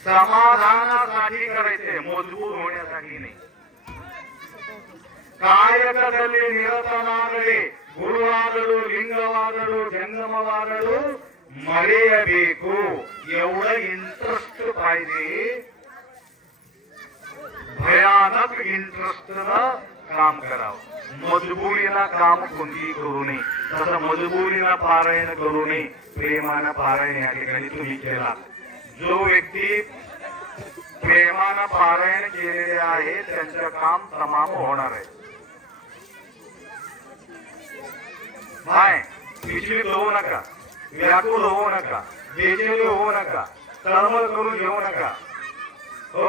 समाधानासाठी करायचे, मजबूर होण्यासाठी नाही. ಕಾಯಕದಲ್ಲಿ ನಿರತನಾಗಲಿ, ಗುರುವಾದಳು, ಲಿಂಗವಾದಳು, ಜಂಗಮವಾದಳು मरेयಬೇಕು. एवढं इंटरेस्ट पाहिजे, भयानक इंटरेस्टनं काम करावं. मजबुरीला काम कोणतीही करू नये. तसं मजबुरीला पारायण करू नये, प्रेमानं पारायण या ठिकाणी तुम्ही केला. जो व्यक्ती प्रेमानं पारायण केलेले आहे त्यांचं काम तमाम होणार आहे. नाही विचलित होऊ नका, व्याकुळ होऊ नका, बेचैनी होऊ नका, तळमळ करून घेऊ नका. हो,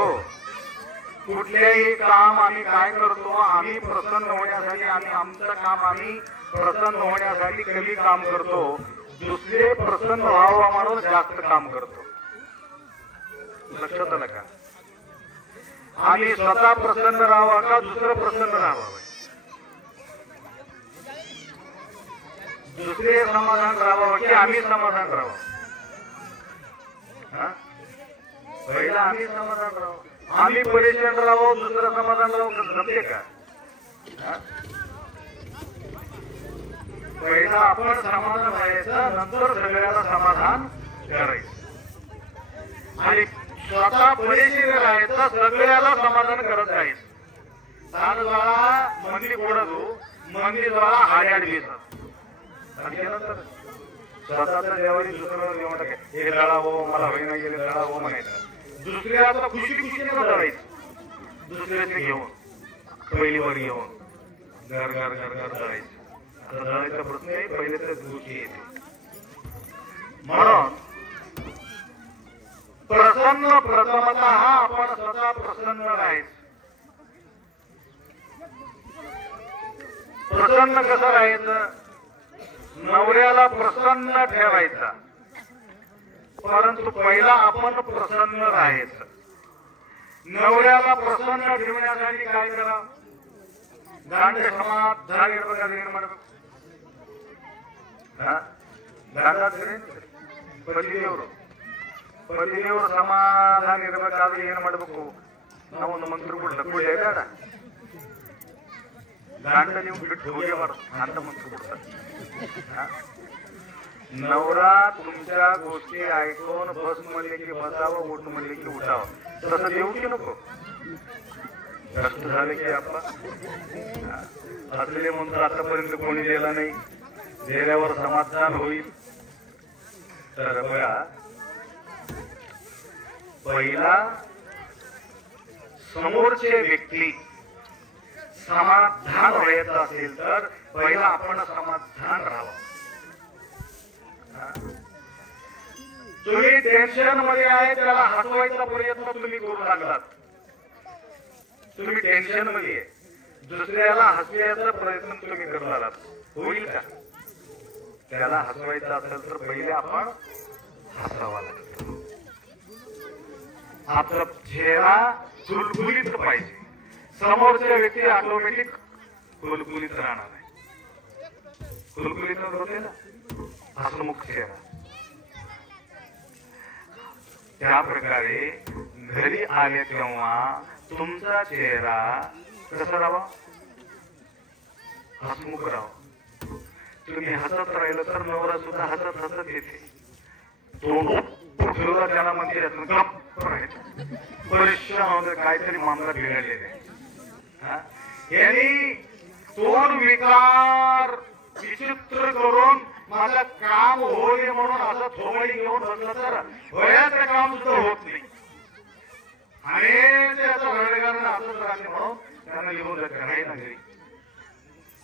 कुठलेही काम आम्ही काय करतो, आम्ही प्रसन्न होण्यासाठी, आम्ही आमचं काम आम्ही प्रसन्न होण्यासाठी कमी काम करतो. दुसरे प्रसन्न व्हावं म्हणून जास्त काम करतो. लक्षात आलं का? आम्ही स्वतः प्रसन्न राहावं का दुसरं प्रसन्न राहावं? दुसरे समाधान राहावं की आम्ही समाधान राहावं? पहिला आम्ही समाधान राहावं. आम्ही परेशान राहावं, दुसरं समाधान राहावं, जमते का? पहिला आपण समाधान व्हायचं, नंतर सगळ्याला समाधान करायचं. आणि स्वतः परेशान राहायचं, सगळ्याला समाधान करत जायचं. ताण ज्वाळा मंदी कोडतो, मंदी ज्वाळा हाड्यात बेसत. त्यानंतर स्वतःच्या देवारी दुसऱ्याला देऊन टाकाय. हे लढा हो, मला होईना गेले लढा हो म्हणायचं. दुसऱ्याचा खुशी खुशीने लढायचं. दुसऱ्याचे घेऊन, पहिली वर घेऊन घर घर घर घर लढायचं. आता लढायचा प्रश्न आहे, पहिले तर गोष्टी येते. म्हणून प्रसन्न प्रथमतः आपण स्वतः प्रसन्न राहायचं. प्रसन्न कसं राहायचं? नवऱ्याला प्रसन्न ठेवायचा, परंतु पहिला आपण प्रसन्न राहायचं. नवऱ्याला प्रसन्न ठेवण्यासाठी काय करा? ಗಂಡ ಸಮಾಧಾನ ಇರ್ಬೇಕಾದ್ರೆ ಏನ್ ಮಾಡ್ಬೇಕು? ಗಂಡಾದ್ರೆ ಪತಿದೇವರು ಸಮಾಧಾನ ಇರ್ಬೇಕಾದ್ರೆ ಏನ್ ಮಾಡ್ಬೇಕು? ನಾವೊಂದು ಮಂತ್ರ ಕೊಡ್ಲ ಕೂಡಲೇ ಬೇಡ, ಗಂಡ ನೀವು ಬಿಟ್ಟು ಹೋಗೇ ಮಾಡ ಅಂತ ಮಂತ್ರ ಕೊಡ್ತಾರೆ. नवरा तुमच्या गोष्टी ऐकून बस म्हणले की बसावं, उठ म्हणले की उठावं, तसं देऊ की नको? कष्ट झाले की आपला असले मंत्र आतापर्यंत कोणी दिला नाही, दिल्यावर समाधान होईल. तर बघा, पहिला समोरचे व्यक्ती समाधान व्हायचं असेल तर पहिला आपण समाधान राहावं. तुम्ही टेन्शन मध्ये आहे, त्याला हसवायचा प्रयत्न तुम्ही करू लागलात. तुम्ही टेन्शन मध्ये आहे, दुसऱ्याला हसवायचा प्रयत्न तुम्ही करू लागलात, होईल का? त्याला हसवायचं असेल तर पहिले आपण हसावा लागतो. आपला चेहरा चुलबुलीत पाहिजे, समोरच्या व्यक्ती ऑटोमॅटिक कुलकुलीत राहणार आहे. कुलकुलीत होते ना हसमुख चेहरा. त्या प्रकारे घरी आले तेव्हा तुमचा चेहरा कसा राहावा? हसमुख राहावा. तुम्ही हसत राहिलं तर नवरा सुद्धा हसत हसत येते. तो त्याला म्हणजे परेशान होते, काहीतरी मामला बिघडलेला आहे. यांनी तोंड विकार विचित्र करून माझं काम होईल म्हणून असं थोबडी घेऊन बसलं तर वयाचं काम सुद्धा होत नाही. आणि त्याचं घरगारणं असंच राहते म्हणून त्यांना लिहून जाते नाही ना घरी.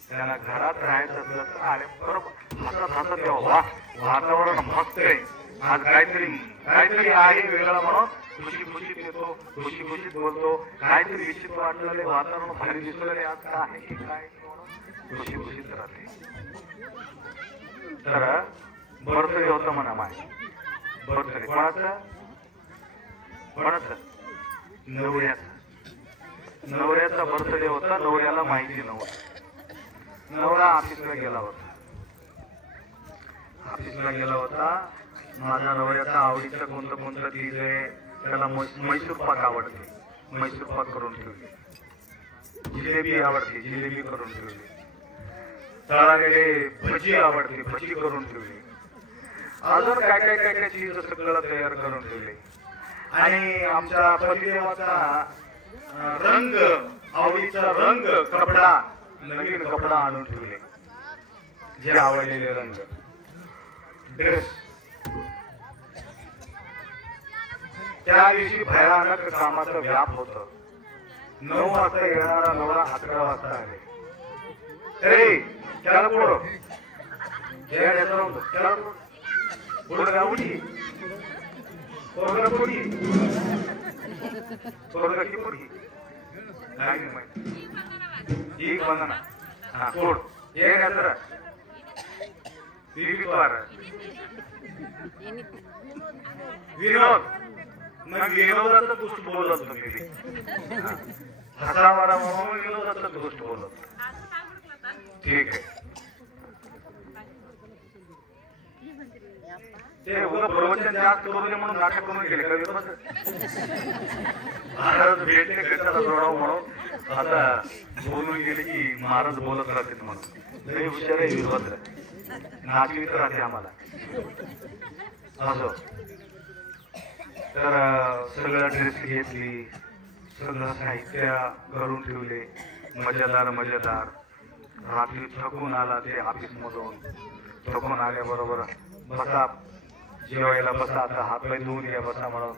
त्यांना घरात राहायचं असलं तर आले बरोबर हसत हसत तेव्हा वातावरण मस्त आहे, आज काहीतरी आहे वेगळा म्हणून खुशी खुशीत येतो, खुशी खुशीत बोलतो. काहीतरी विचित्र वाटलेले वातावरण भारी दिसलेले आज काय आहे की काय म्हणून खुशी खुशीत राहते. तर बर्थडे होता म्हणा माझी. बर्थडे कोणाचं? नवऱ्याचा बर्थडे होता. नवऱ्याला माहिती नव्हतं. नवरा ऑफिसला गेला होता. माझ्या नवऱ्याचा आवडीचा कोणतं चीज आहे, त्याला मैसूर पाक आवडते, मैसूर पाक करून ठेवली. जिलेबी आवडते, जिलेबी करून ठेवली. तळालेले भजी आवडते, भजी करून ठेवली. अजून काय काय काय काय चीज सगळं तयार करून ठेवले. आणि आमच्या पतिदेवाचा रंग, आवडीचा रंग, कपडा, नवीन कपडा आणून ठेवले, जे आवडलेले रंग, ड्रेस. त्या दिवशी भयानक कामाचा व्याप होत. 9 वाजता येणारा नवरा 11 वाजता आले. अरे त्याला पोरं त्याला पोरं गावडी पोरगा पोरी पोरगा की पोरगी काय माहिती. एक बंधना हा पोड हे नंतर विनोद. मग विनोदाचा गोष्ट बोलत तुम्ही हसावारा म्हणून विनोदाचा गोष्ट बोलत. ठीक आहे, ते प्रवचन जास्त करू नये म्हणून नाटक करून गेले कवी महाराज भेटले कशाला जोडावं म्हणून आता बोलून गेले की महाराज बोलत राहतील म्हणून. लय हुशार आहे वीरभद्र, नाचवीत राहते आम्हाला असं. तर सगळं ड्रेस घेतली, सगळं साहित्य करून ठेवले, मजेदार. रात्री थकून आला ते ऑफिस मधून, थकून आल्याबरोबर बसा जेवायला बसा, आता हातपाय धुवून घ्या बसा म्हणून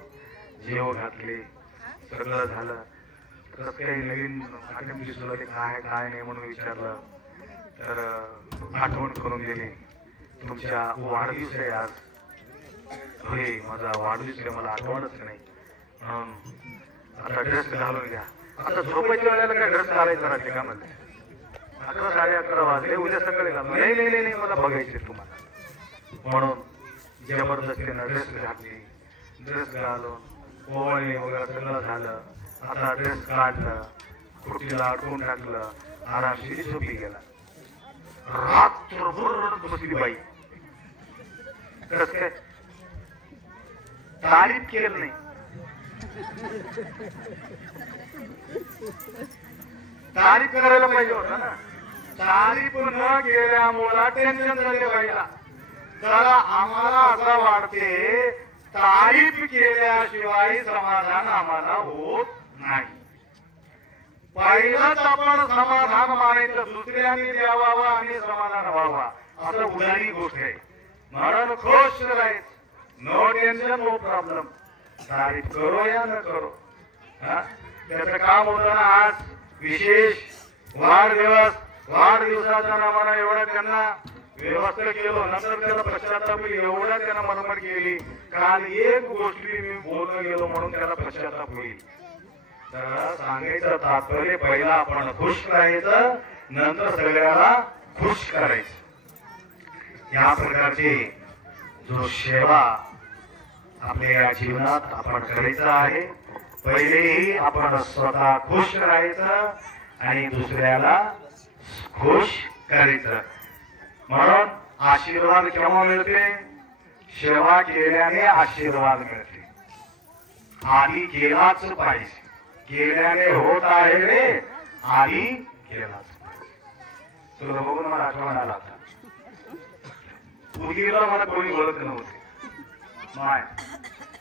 जेव घातले. सगळं झालं. तर काही नवीन आयटम दिसलं ते काय नाही म्हणून विचारलं. तर आठवण करून दिली, तुमच्या वाढदिवस आहे आज. होय माझा वाढदिवस आहे, मला आठवणच नाही म्हणून आता ड्रेस घालून घ्या. आता झोपायच्या वेळेला काय ड्रेस घालायचं राहते का म्हणते. 11 साडे 11 वाजले, उद्या सकाळी घालून. नाही मला बघायचे तुम्हाला म्हणून जबरदस्तीनं ड्रेस घातली. ड्रेस घालून ओवाळणी वगैरे सगळं झालं. आता ड्रेस काढलं, खुर्चीला अडकून टाकलं, आरामशीर झोपी गेला. रात्रभर रडत बसली बाई. कस काय तारीफ केलं नाही, तारीफ करायला पाहिजे होता ना. तारीफ न केल्यामुळे टेन्शन झाले बाईला. तर आम्हाला असं वाटते तारीफ केल्याशिवाय समाधान आम्हाला होत नाही. पहिलंच आपण समाधान मानायचं, दुसऱ्याने द्यावा आणि समाधान व्हावा असं उदारी गोष्ट आहे. म्हणून खुश राहायचं, नो टेन्शन नो प्रॉब्लेम. तारीफ करो या न करो, त्याचं काम होतं ना. आज विशेष वाढदिवसाच्या नावानं एवढं त्यांना व्यवस्था केलं, नंतर त्याला पश्चाताप होईल एवढं त्यांना मनमट केली. काल एक गोष्टी मी बोललो गेलो म्हणून त्याला पश्चाताप होईल. तर सांगायचं तात्पर्य पहिला आपण खुश राहायचं, नंतर सगळ्याला खुश करायचं. या प्रकारची जो सेवा आपल्या या जीवनात आपण करायचं आहे. पहिलेही आपण स्वतः खुश राहायचं आणि दुसऱ्याला खुश करायचं. म्हणून आशीर्वाद केव्हा मिळते? सेवा केल्याने आशीर्वाद मिळते. आधी केलाच पाहिजे. केल्याने होत आहे रे, आधी केलाच पाहिजे. तुला बघून मला आठवण आला होता. उदगीरला मला कोणी ओळख नव्हते. माय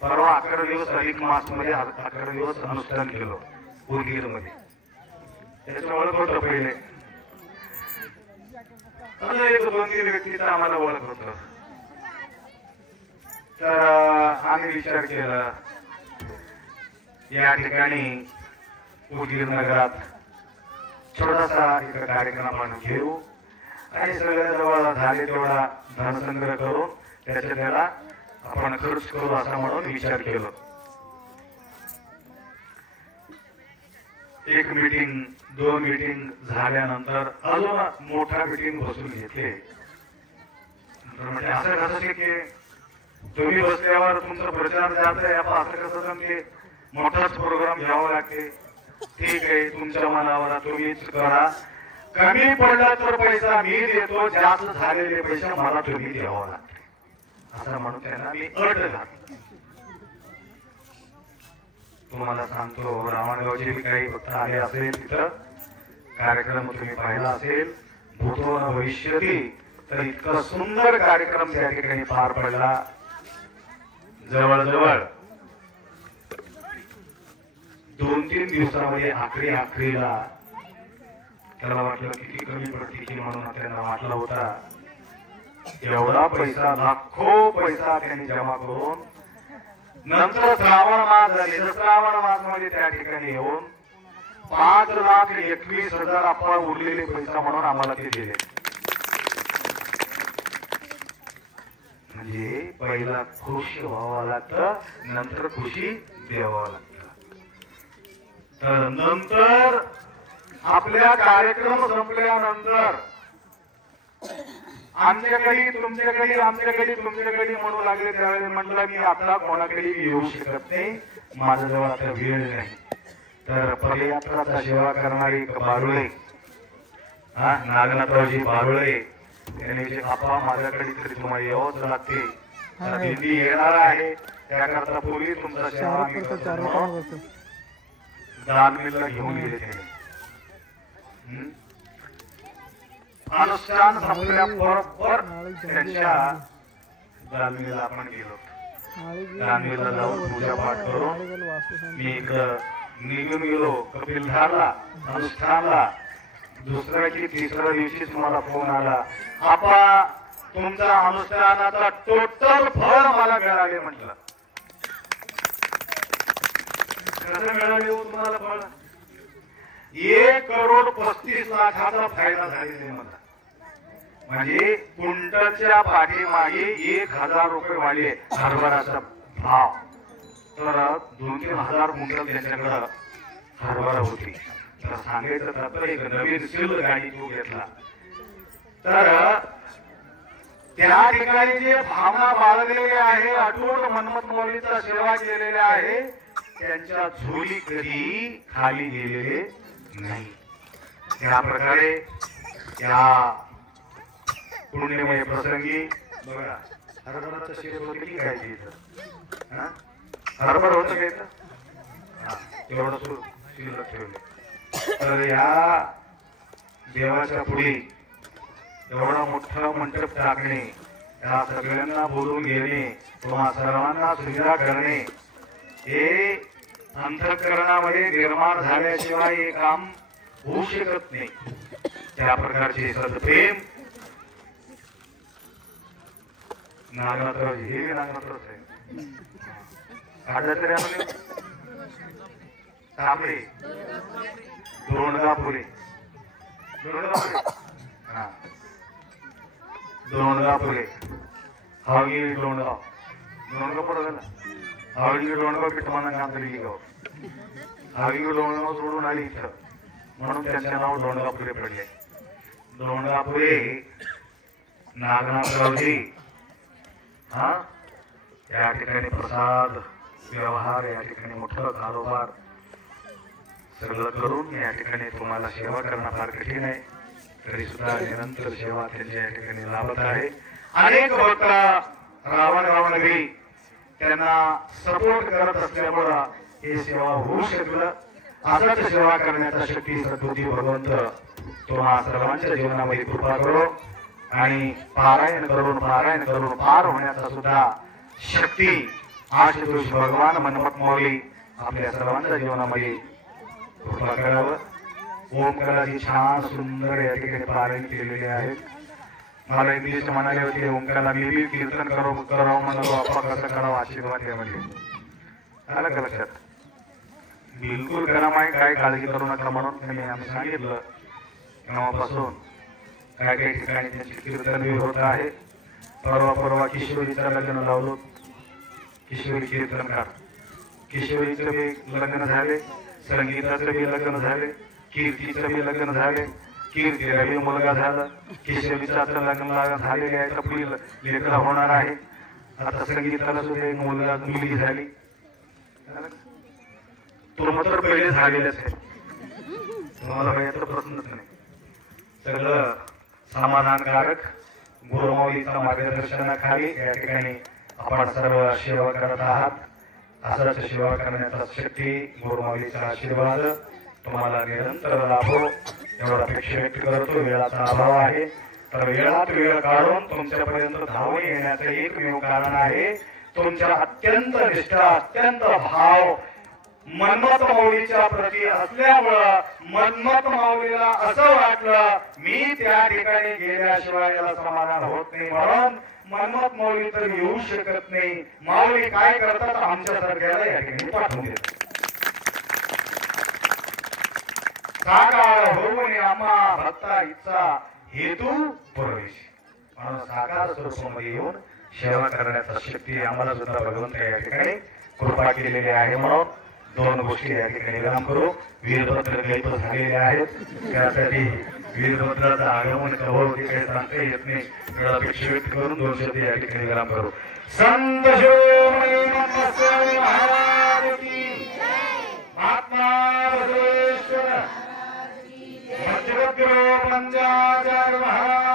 परवा 11 दिवस अधिक मास मध्ये 11 दिवस अनुष्ठान केलं उदगीर मध्ये. त्याचं ओळख होतं पहिले. एक 2-3 व्यक्तीचं आम्हाला ओळख होत. तर आम्ही विचार केला या ठिकाणी उदगीर नगरात छोटासा एक कार्यक्रम आपण घेऊ आणि सगळ्या जवळ झाले तेवढा धनसंग्रह करून त्याला आपण खर्च करू असा म्हणून विचार केला. एक मीटिंग 2 मीटिंग झाल्यानंतर अजून मोठा मीटिंग बसून घेतले. म्हणजे असं कसं शक्य? तुम्ही बसल्यावर तुमचा प्रचार जात आहे, असं कसं जमते? मोठाच प्रोग्राम घ्यावा लागते. ठीक आहे, तुमच्या मनावर तुम्हीच करा. कमी पडला तर पैसा मी देतो, जास्त झालेले पैसे मला तुम्ही द्यावा लागते असं म्हणून त्यांना मी अट घातली. तुम्हाला सांगतो, रावणगावचे काही भक्त आले असेल, तिथं कार्यक्रम तुम्ही पाहिला असेल, भूतो न भविष्यती, तर इतका सुंदर कार्यक्रम त्या ठिकाणी पार पडला. जवळजवळ 2-3 दिवसामध्ये आखरीला त्याला वाटलं किती कमी पडते की म्हणून त्यांना वाटला होता. एवढा पैसा, लाखो पैसा त्यांनी जमा करून नंतर श्रावण मास झाले. श्रावण मास मध्ये त्या ठिकाणी येऊन 5,21,000 आपण उरलेले पैसा म्हणून आम्हाला ते दिले. म्हणजे पहिला खुश व्हावं लागतं, नंतर खुशी द्यावं लागतं. तर नंतर आपल्या कार्यक्रम संपल्यानंतर आमच्याकडे तुमच्याकडे म्हणू लागले. त्यावेळेस म्हटलं मी आता कोणाकडे येऊ शकत नाही, माझ्याजवळ आता वेळ नाही. तर पदयात्राचा सेवा करणारी बारुळे, नागनाथरावजी बारुळे यांनी जे आपा माझ्याकडे तरी तुम्हाला यावंच लागते, दिंडी येणार आहे, त्याकरता पूर्वी तुमचा सेवा दानवेला घेऊन गेले. त्याने अनुष्ठान संपल्याबरोबर त्यांच्या दानवेला आपण गेलो. दानवेला जाऊन पूजा पाठ करून मी इकडं निघून गेलो कपिलधारला अनुष्ठानला. दुसऱ्या की तिसऱ्या दिवशीच मला फोन आला, आपा तुमचा अनुष्ठानाचा टोटल फळ मला मिळाले. म्हटलं कसं मिळाले हो तुम्हाला फळ? 1,35,00,000 फायदा झालेला मला. म्हणजे क्विंटलच्या पाठीमागे 1,000 रुपये वाढले हरभराचा भाव. तर 2-3 हजार क्विंटल त्यांच्याकडं हरभरा होती. तर सांगायचं तर एक नवीन सिल गाडी तो घेतला. तर त्या ठिकाणी जे भावना बाळगलेले आहे, अटूट मन्मथ मौलीचा सेवा केलेले आहे, त्यांच्या झोली कधी खाली गेलेले नाही. त्या प्रकारे या पुण्यमय प्रसंगी बघा हरभराचं शेत होतं की काय इथं? हरभर होतं काय इथं? एवढं शिल्लक ठेवले. तर या देवाच्या पुढे एवढा मोठा मंडप टाकणे या सगळ्यांना बोलून घेणे, तुम्हा सर्वांना सुविधा करणे हे अंतःकरणामध्ये निर्माण झाल्याशिवाय हे काम होऊ शकत नाही. त्या प्रकारचे सदप्रेम नागनाथराव हे नागनाथराव आहे काढलं तरी आपण तांबडे दोंडगापुरे दोंडगापुरे हावगी दोंडगाव पुढे झाला हावगी दोंडगाव पिठमाना काम तरी गाव हावगी दोंडगाव सोडून आली इथं म्हणून त्यांचे नाव दोंडगापुरे पडले. दोंडगापुरे नागनाथरावजी हा या ठिकाणी प्रसाद व्यवहार या ठिकाणी मोठा कारोबार सगळं करून या ठिकाणी तुम्हाला सेवा करणं फार कठीण आहे. तरी सुद्धा निरंतर सेवा त्यांच्या या ठिकाणी लाभत आहे. अनेक भक्त रावणगावनगरी त्यांना सपोर्ट करत असल्यामुळं हे सेवा होऊ शकलं. असंच सेवा करण्याचा शक्ती सद्बुद्धी भगवंत तुम्हा सर्वांच्या जीवनामध्ये कृपा करो आणि पारायण करून पार होण्याचा सुद्धा शक्ती आशुतोष भगवान मनमत मौली आपल्या सर्वांच्या जीवनामध्ये कृपा करावं. ओमकाराची छान सुंदर या ठिकाणी पारायण केलेले आहेत. मला एक दिवस म्हणाले होते ओमकाराला मी बी कीर्तन करावं म्हणालो आपण कसं करावं आशीर्वाद द्या म्हणजे आलं का लक्षात. बिलकुल करा माहिती काय काळजी करू नका म्हणून त्यांनी आम्ही सांगितलं. तेव्हापासून काय काही ठिकाणी त्यांची कीर्तन बी होत आहे. परवा किशोरीचं लग्न लावलो. किशोरी कीर्तनकार किशोरीचं बी लग्न झाले, संगीताचं बी लग्न झाले, कीर्तीचं बी लग्न झाले, कीर्तीला बी मुलगा झाला, किशोरीचं लग्न झालेले आहे. पुढील लेकरं होणार आहे. आता संगीताला सुद्धा एक मुलगी झाली. तुम तर पहिले झालेलेच आहे. तुम्हाला याचा प्रश्नच नाही. सगळं समाधानकारक गुरुमाऊलीच्या मार्गदर्शनाखाली या ठिकाणी आपण सर्व सेवा करत आहात. असंच सेवा करण्याचा शक्ती गुरुमाऊलीचा आशीर्वाद तुम्हाला निरंतर लाभो एवढा अपेक्षा व्यक्त करतो. वेळाचा अभाव आहे तर वेळात वेळ काढून तुमच्यापर्यंत धावून येण्याचं एकमेव कारण आहे तुमच्या अत्यंत निष्ठा अत्यंत भाव मनमत माऊलीच्या प्रती असल्यामुळं मनमत माऊलीला असं वाटलं मी त्या ठिकाणी गेल्याशिवाय याला समाधान होत नाही म्हणून मनमत माऊली तर येऊ शकत नाही. माऊली काय करतात आमच्यासारख्याला या ठिकाणी पाठवून देतात. साकार होऊन आम्हा भक्ता इच्छा हेतू प्रवेश म्हणून साकार स्वरूपामध्ये येऊन सेवा करण्याचा शक्ती आम्हाला सुद्धा भगवंत या ठिकाणी कृपा केलेली आहे. म्हणून दोन गोष्टी या ठिकाणी विराम करू. वीरभद्र गैप झालेले आहेत त्यासाठी वीरभद्राचं आगमन कवळ काही सांगता येत नाही. एवढा अपेक्षा व्यक्त करून दोन शब्द या ठिकाणी विराम करू. संत शिरोमणी महाराज की महात्मा बसवेश्वर पंचाचार्य महाराज